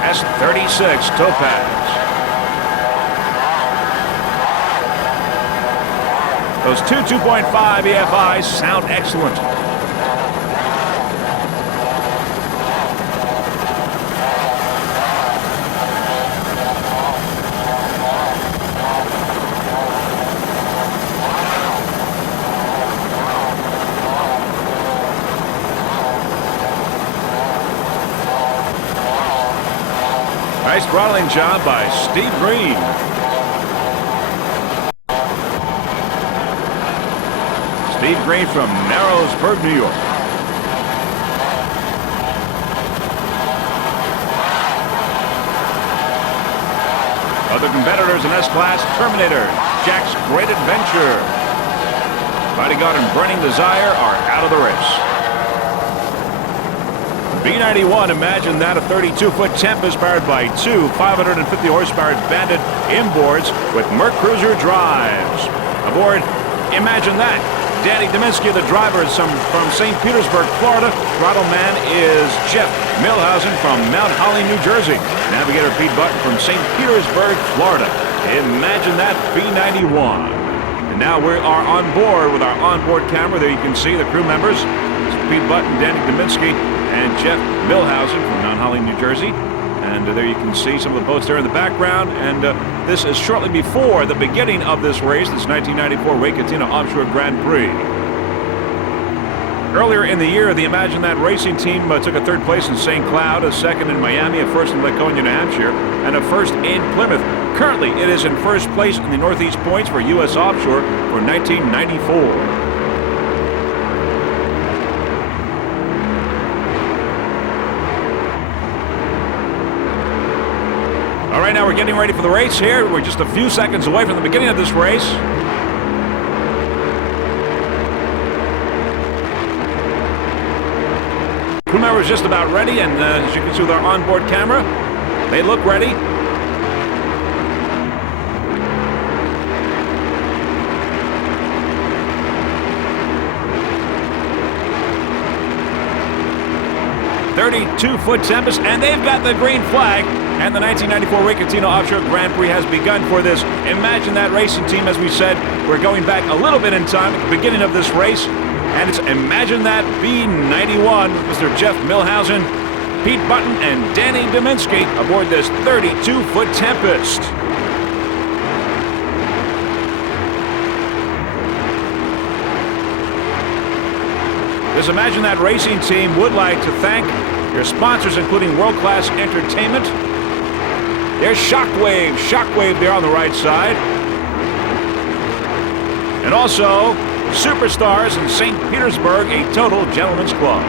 S36, Topaz. Those two 2.5 EFIs sound excellent. Nice throttling job by Steve Green. Steve Green from Narrowsburg, New York. Other competitors in S-Class: Terminator, Jack's Great Adventure, Bodyguard and Burning Desire are out of the race. B-91, imagine that, a 32-foot Tempest powered by two 550-horsepower Bandit inboards with Mercruiser drives. Aboard, imagine that, Danny Dominski, the driver, is from St. Petersburg, Florida. Throttle man is Jeff Milhausen from Mount Holly, New Jersey. Navigator Pete Button from St. Petersburg, Florida. Imagine that, B-91. And now we are on board with our onboard camera. There you can see the crew members. It's Pete Button, Danny Dominski, and Jeff Milhausen from Mount Holly, New Jersey. And there you can see some of the boats there in the background. And this is shortly before the beginning of this race, this 1994 Catena Offshore Grand Prix. Earlier in the year, the Imagine That racing team took a third place in St. Cloud, a second in Miami, a first in Laconia, New Hampshire, and a first in Plymouth. Currently, it is in first place in the Northeast points for U.S. Offshore for 1994. All right, now we're getting ready for the race here. We're just a few seconds away from the beginning of this race. Crew members just about ready, and as you can see with our onboard camera, they look ready. "32-foot tempest," and they've got the green flag. And the 1994 Catena Offshore Grand Prix has begun for this Imagine That racing team. As we said, we're going back a little bit in time at the beginning of this race. And it's Imagine That B91 with Mr. Jeff Milhausen, Pete Button, and Danny Dominski aboard this 32-foot Tempest. This Imagine That racing team would like to thank your sponsors, including World Class Entertainment. There's Shockwave there on the right side. And also Superstars in St. Petersburg, a total gentleman's club.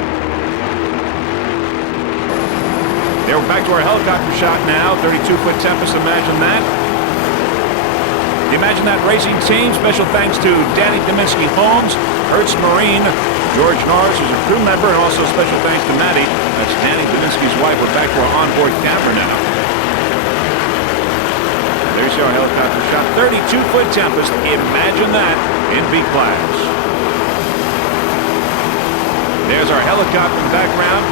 There, we're back to our helicopter shot now. 32-foot Tempest, Imagine That. The Imagine That racing team, special thanks to Danny Dominski Holmes, Hertz Marine, George Norris, who's a crew member, and also special thanks to Maddie. That's Danny Dominski's wife. We're back to our onboard camera now. There's our helicopter shot. 32-foot Tempest, Imagine That in B class. There's our helicopter in the background.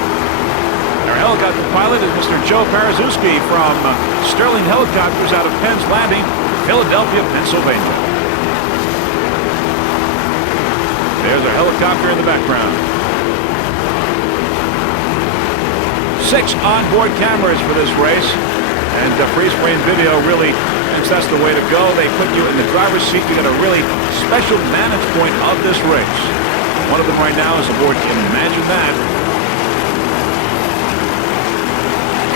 Our helicopter pilot is Mr. Joe Parazewski from Sterling Helicopters out of Penn's Landing, Philadelphia, Pennsylvania. There's our helicopter in the background. 6 onboard cameras for this race. And freeze frame video really thinks that's the way to go. They put you in the driver's seat. You got a really special vantage point of this race. One of them right now is aboard Imagine That.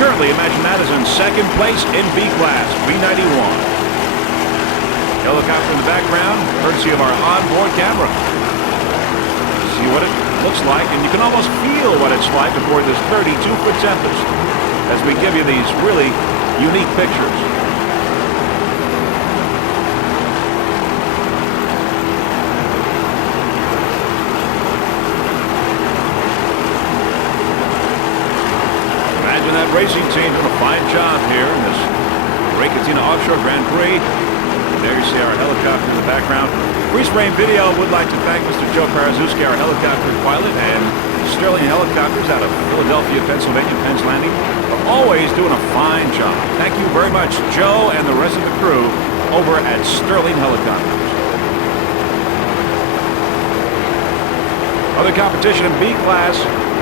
Currently, Imagine That is in second place in B class, B91. Helicopter in the background, courtesy of our onboard camera. See what it looks like, and you can almost feel what it's like aboard this 32-foot Tempest as we give you these really unique pictures. Imagine That racing team doing a fine job here in this Catena Offshore Grand Prix. There you see our helicopter in the background. Freeze frame video would like to thank Mr. Joe Parazewski, our helicopter pilot, and Sterling Helicopters out of Philadelphia, Pennsylvania, Penn's Landing, are always doing a fine job. Thank you very much, Joe and the rest of the crew over at Sterling Helicopters. Other competition in B class,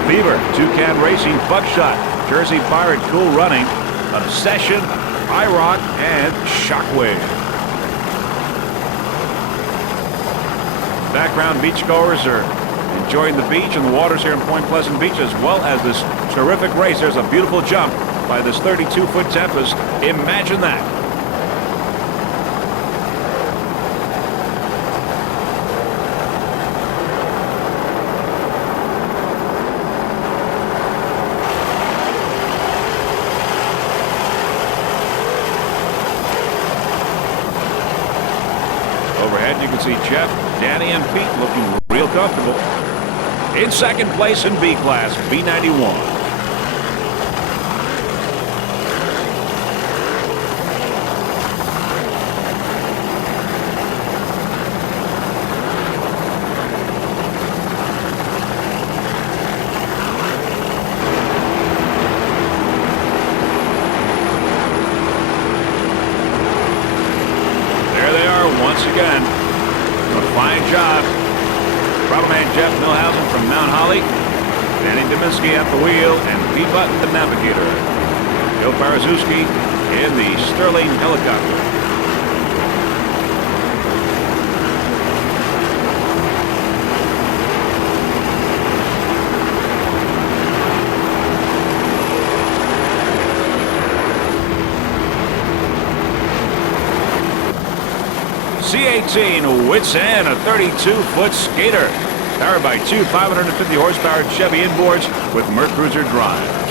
Fever, Toucan Racing, Buckshot, Jersey Pirate, Cool Running, Obsession, IROC, and Shockwave. Background beachgoers are enjoying the beach and the waters here in Point Pleasant Beach, as well as this terrific race. There's a beautiful jump by this 32-foot Tempest. Imagine That. Overhead, you can see Jeff, Danny, and Pete looking real comfortable. In second place in B class, B91. There they are once again. A fine job. Problem Jeff Milhausen from Mount Holly, Danny Dominski at the wheel, and Pete Button, the navigator. Joe Parazewski in the Sterling helicopter. C-18 Wits End, a 32-foot skater, powered by two 550-horsepower Chevy inboards with Mercruiser drives.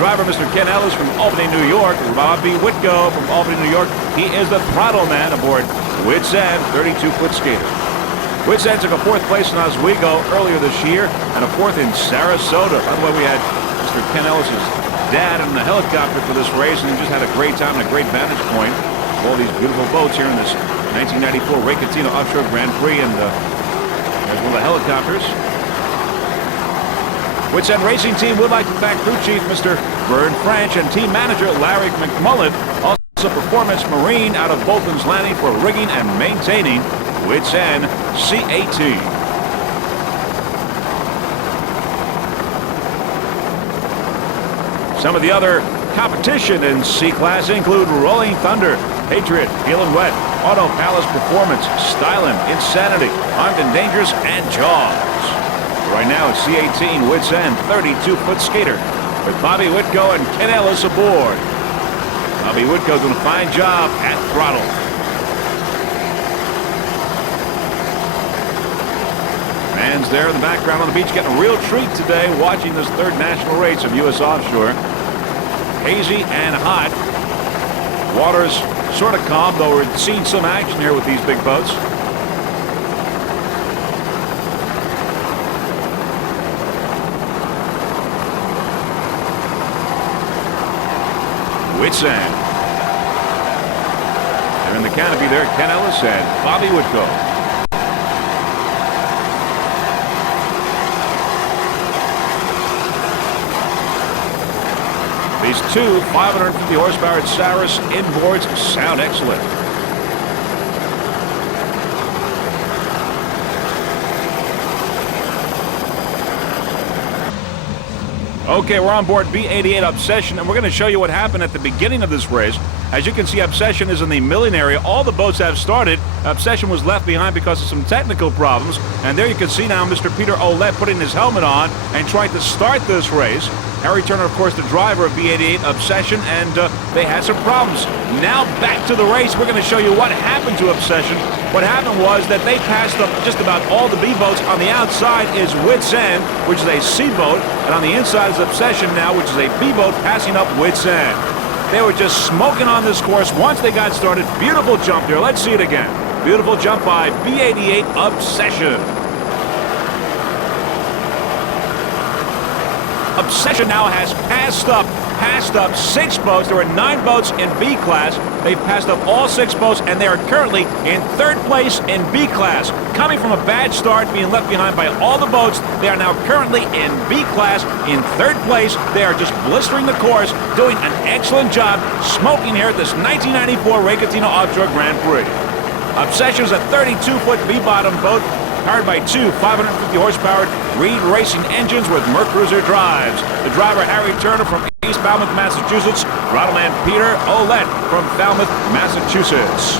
Driver, Mr. Ken Ellis from Albany, New York. Bobby Whitko from Albany, New York. He is the throttle man aboard Wits End, 32-foot skater. Wits End took a fourth place in Oswego earlier this year and a fourth in Sarasota. By the way, we had Mr. Ken Ellis' dad in the helicopter for this race, and he just had a great time and a great vantage point of all these beautiful boats here in this 1994 Catena Offshore Grand Prix, and there's one of the helicopters. Wits End Racing Team would like to thank crew chief Mr. Vern French and team manager Larry McMullen, also Performance Marine out of Bolton's Landing, for rigging and maintaining Wits End C-18. Some of the other competition in C-Class include Rolling Thunder, Patriot, Feelin' Wet, Auto Palace Performance, Stylin', Insanity, Armed and Dangerous, and Jaws. Right now, it's C-18 Wits End, 32-foot skater, with Bobby Whitko and Ken Ellis aboard. Bobby Whitko's doing a fine job at throttle. Fans there in the background on the beach getting a real treat today watching this third national race of U.S. offshore. Hazy and hot. Water's sort of calm, though we're seeing some action here with these big boats. Wits End. They're in the canopy there, Ken Ellis and Bobby Whitko. These two 550 horsepower Saris inboards sound excellent. Okay, we're on board B-88 Obsession, and we're going to show you what happened at the beginning of this race. As you can see, Obsession is in the milling area. All the boats have started. Obsession was left behind because of some technical problems. And there you can see now Mr. Peter Ouellette putting his helmet on and trying to start this race. Harry Turner, of course, the driver of B-88 Obsession, and they had some problems. Now back to the race. We're going to show you what happened to Obsession. What happened was that they passed up just about all the B-boats. On the outside is Wits End, which is a C-boat, and on the inside is Obsession now, which is a B-boat passing up Wits End. They were just smoking on this course once they got started. Beautiful jump there. Let's see it again. Beautiful jump by B-88 Obsession. Obsession now has passed up 6 boats. There were 9 boats in B class. They've passed up all 6 boats, and they are currently in 3rd place in B class. Coming from a bad start, being left behind by all the boats, they are now currently in B class in 3rd place. They are just blistering the course, doing an excellent job, smoking here at this 1994 Catena Offshore Grand Prix. Obsession is a 32-foot B-bottom boat, powered by two 550 horsepower Reed racing engines with Mercruiser drives. The driver, Harry Turner from East Falmouth, Massachusetts. Throttleman Peter Ouellette from Falmouth, Massachusetts.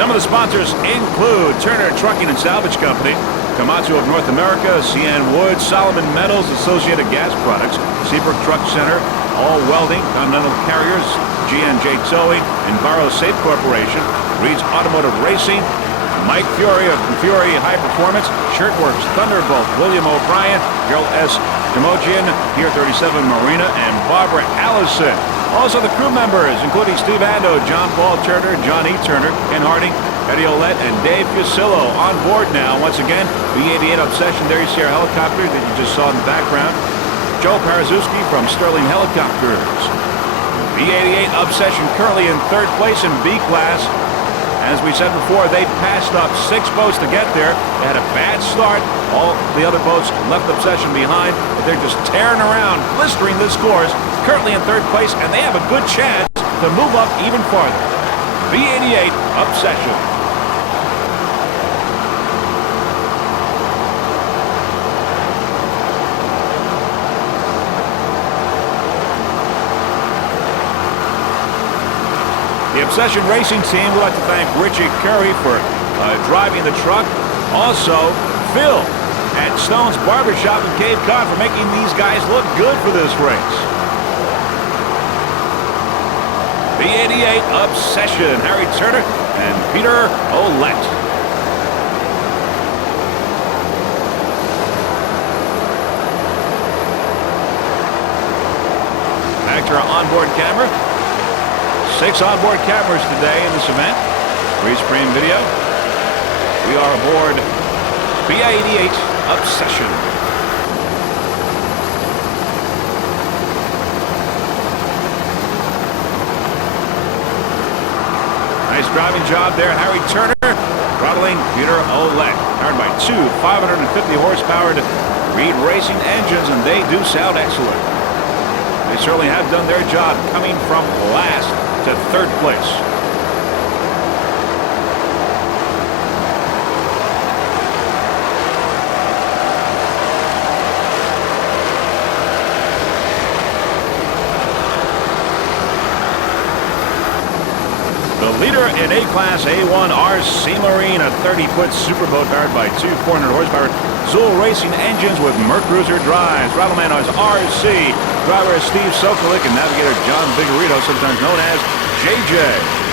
Some of the sponsors include Turner Trucking and Salvage Company, Komatsu of North America, CN Wood, Solomon Metals, Associated Gas Products, Seabrook Truck Center, All Welding, Continental Carriers, G&J Towing, Enviro Safe Corporation, Reed's Automotive Racing, Mike Fury of Fury High Performance, Shirtworks, Thunderbolt, William O'Brien, Gerald S. Demogian, Pier 37 Marina, and Barbara Allison. Also the crew members, including Steve Ando, John Paul Turner, John E. Turner, Ken Harding, Eddie Ouellette, and Dave Fusillo on board now. Once again, B-88 Obsession. There you see our helicopter that you just saw in the background. Joe Parazewski from Sterling Helicopters. B-88 Obsession currently in 3rd place in B class. As we said before, they passed up 6 boats to get there. They had a bad start. All the other boats left Obsession behind, but they're just tearing around, blistering this course, currently in 3rd place, and they have a good chance to move up even farther. B-88 Obsession. Obsession Racing Team, we'd like to thank Richie Curry for driving the truck. Also, Phil at Stone's Barbershop in Cape Cod for making these guys look good for this race. The 88 Obsession, Harry Turner and Peter Ouellette. Back to our onboard camera. 6 onboard cameras today in this event. Pre-screen video. We are aboard BA-88 Obsession. Nice driving job there, Harry Turner, throttling Peter Ouellette. Powered by 2 550 horsepower Reed Racing engines, and they do sound excellent. They certainly have done their job, coming from last to 3rd place. The leader in A-Class A1 RC Marine, a 30-foot superboat powered by 2 400 horsepower Zool Racing engines with Mercruiser drives. Rattleman is RC. Driver is Steve Sokolik and navigator John Vigorito, sometimes known as JJ.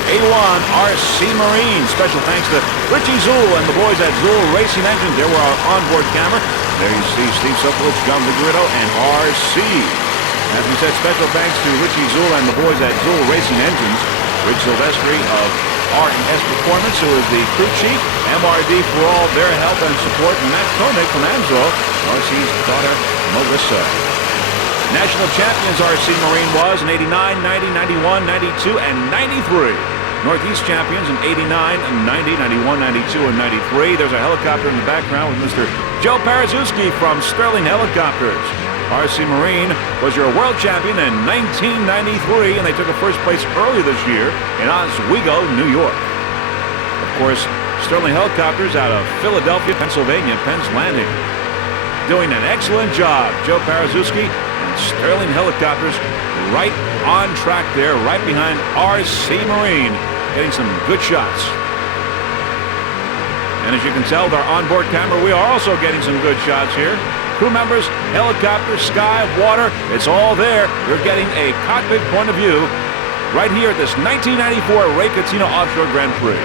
A1 RC Marine. Special thanks to Richie Zool and the boys at Zool Racing Engines. There were our onboard camera. There you see Steve Sokolik, John Vigorito, and RC. As we said, special thanks to Richie Zool and the boys at Zool Racing Engines. Rich Silvestri of R&S Performance, who is the crew chief, MRD for all their help and support, and Matt Koenig from Amsoil, RC's daughter, Melissa. National champions RC Marine was in 89, 90, 91, 92, and 93. Northeast champions in 89, 90, 91, 92, and 93. There's a helicopter in the background with Mr. Joe Parazewski from Sterling Helicopters. RC Marine was your world champion in 1993, and they took a first place earlier this year in Oswego, New York. Of course, Sterling Helicopters out of Philadelphia, Pennsylvania, Penn's Landing. Doing an excellent job. Joe Parazewski and Sterling Helicopters right on track there, right behind RC Marine, getting some good shots. And as you can tell with our onboard camera, we are also getting some good shots here. Crew members, helicopter, sky, water, it's all there. You're getting a cockpit point of view right here at this 1994 Catena Offshore Grand Prix.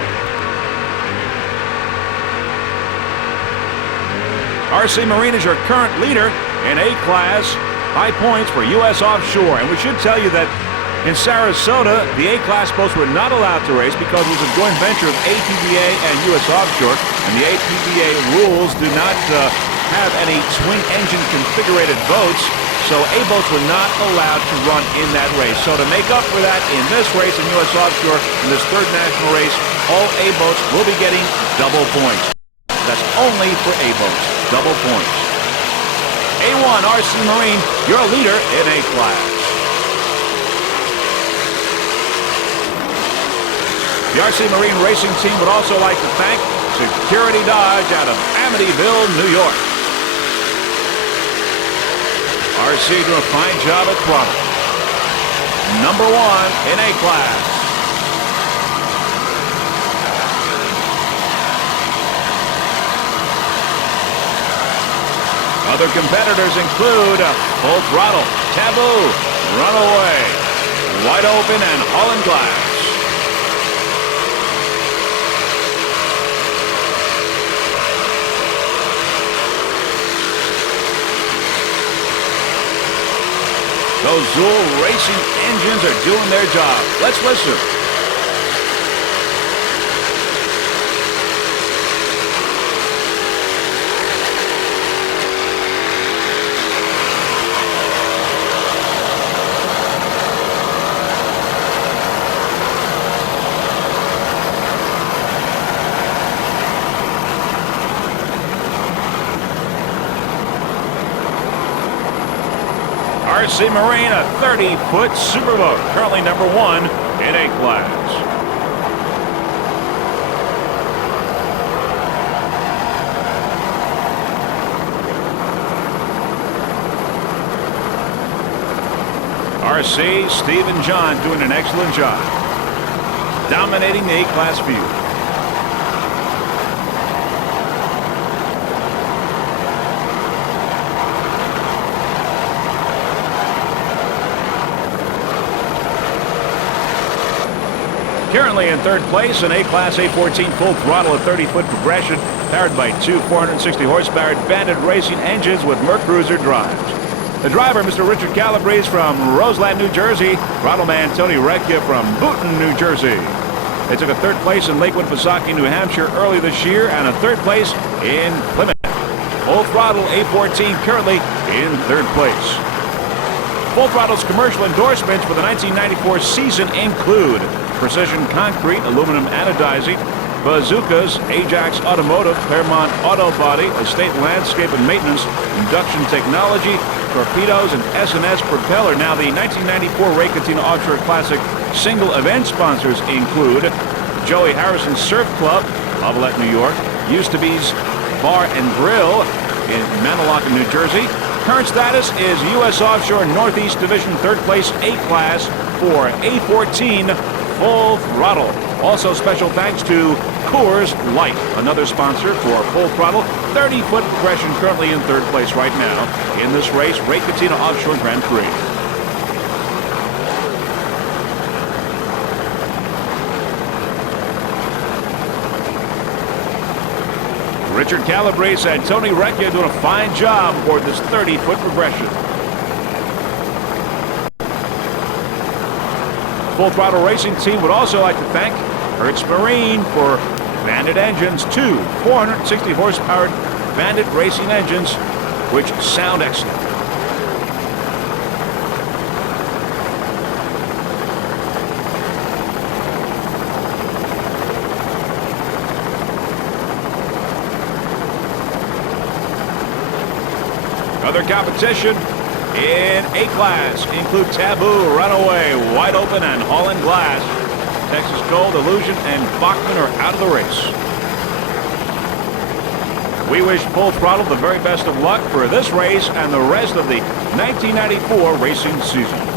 RC Marine is your current leader in A-Class high points for U.S. Offshore. And we should tell you that in Sarasota, the A-Class boats were not allowed to race because it was a joint venture of APBA and U.S. Offshore. And the APBA rules do not have any twin-engine configurated boats, so A-boats were not allowed to run in that race. So to make up for that in this race in U.S. Offshore, in this 3rd national race, all A-boats will be getting double points. That's only for A-boats, double points. A1 RC Marine, your leader in A-Class. The RC Marine Racing Team would also like to thank Security Dodge out of Amityville, New York. RC doing a fine job at throttle. Number 1 in A-Class. Other competitors include Full Throttle, Taboo, Runaway, Wide Open, and Holland Glass. Those Zool Racing engines are doing their job. Let's listen. RC Marine, a 30-foot superboat, currently number 1 in A-Class. RC, Steve and John doing an excellent job. dominating the A-class field. Currently in third place, an A-Class A14 full throttle at 30-foot progression, powered by two 460-horsepower Bandit racing engines with Mercruiser drives. The driver, Mr. Richard Calabrese from Roseland, New Jersey. Throttleman Tony Recchia from Boonton, New Jersey. They took a third place in Lakewood, Pisaki, New Hampshire early this year, and a third place in Plymouth. Full throttle A14 currently in third place. Full Throttle's commercial endorsements for the 1994 season include Precision Concrete, Aluminum Anodizing, Bazookas, Ajax Automotive, Claremont Auto Body, Estate Landscape and Maintenance, Induction Technology, Torpedoes, and S&S Propeller. Now, the 1994 Ray Catena Offshore Classic single event sponsors include Joey Harrison Surf Club, Lavallette, New York, Used to Be's Bar and Grill in Manalaca, New Jersey. Current status is U.S. Offshore Northeast Division third place A-Class for A14 Full Throttle. Also special thanks to Coors Light, another sponsor for Full Throttle. 30-foot progression currently in third place right now in this race, Ray Catena Offshore Grand Prix. Richard Calabrese and Tony Recchia doing a fine job aboard this 30-foot progression. Full Throttle Racing Team would also like to thank Hertz Marine for Bandit engines, two 460 horsepower Bandit racing engines, which sound excellent. Other competition in A-Class include Taboo, Runaway, Wide Open, and Holland Glass. Texas Gold, Illusion, and Bachman are out of the race. We wish Full Throttle the very best of luck for this race and the rest of the 1994 racing season.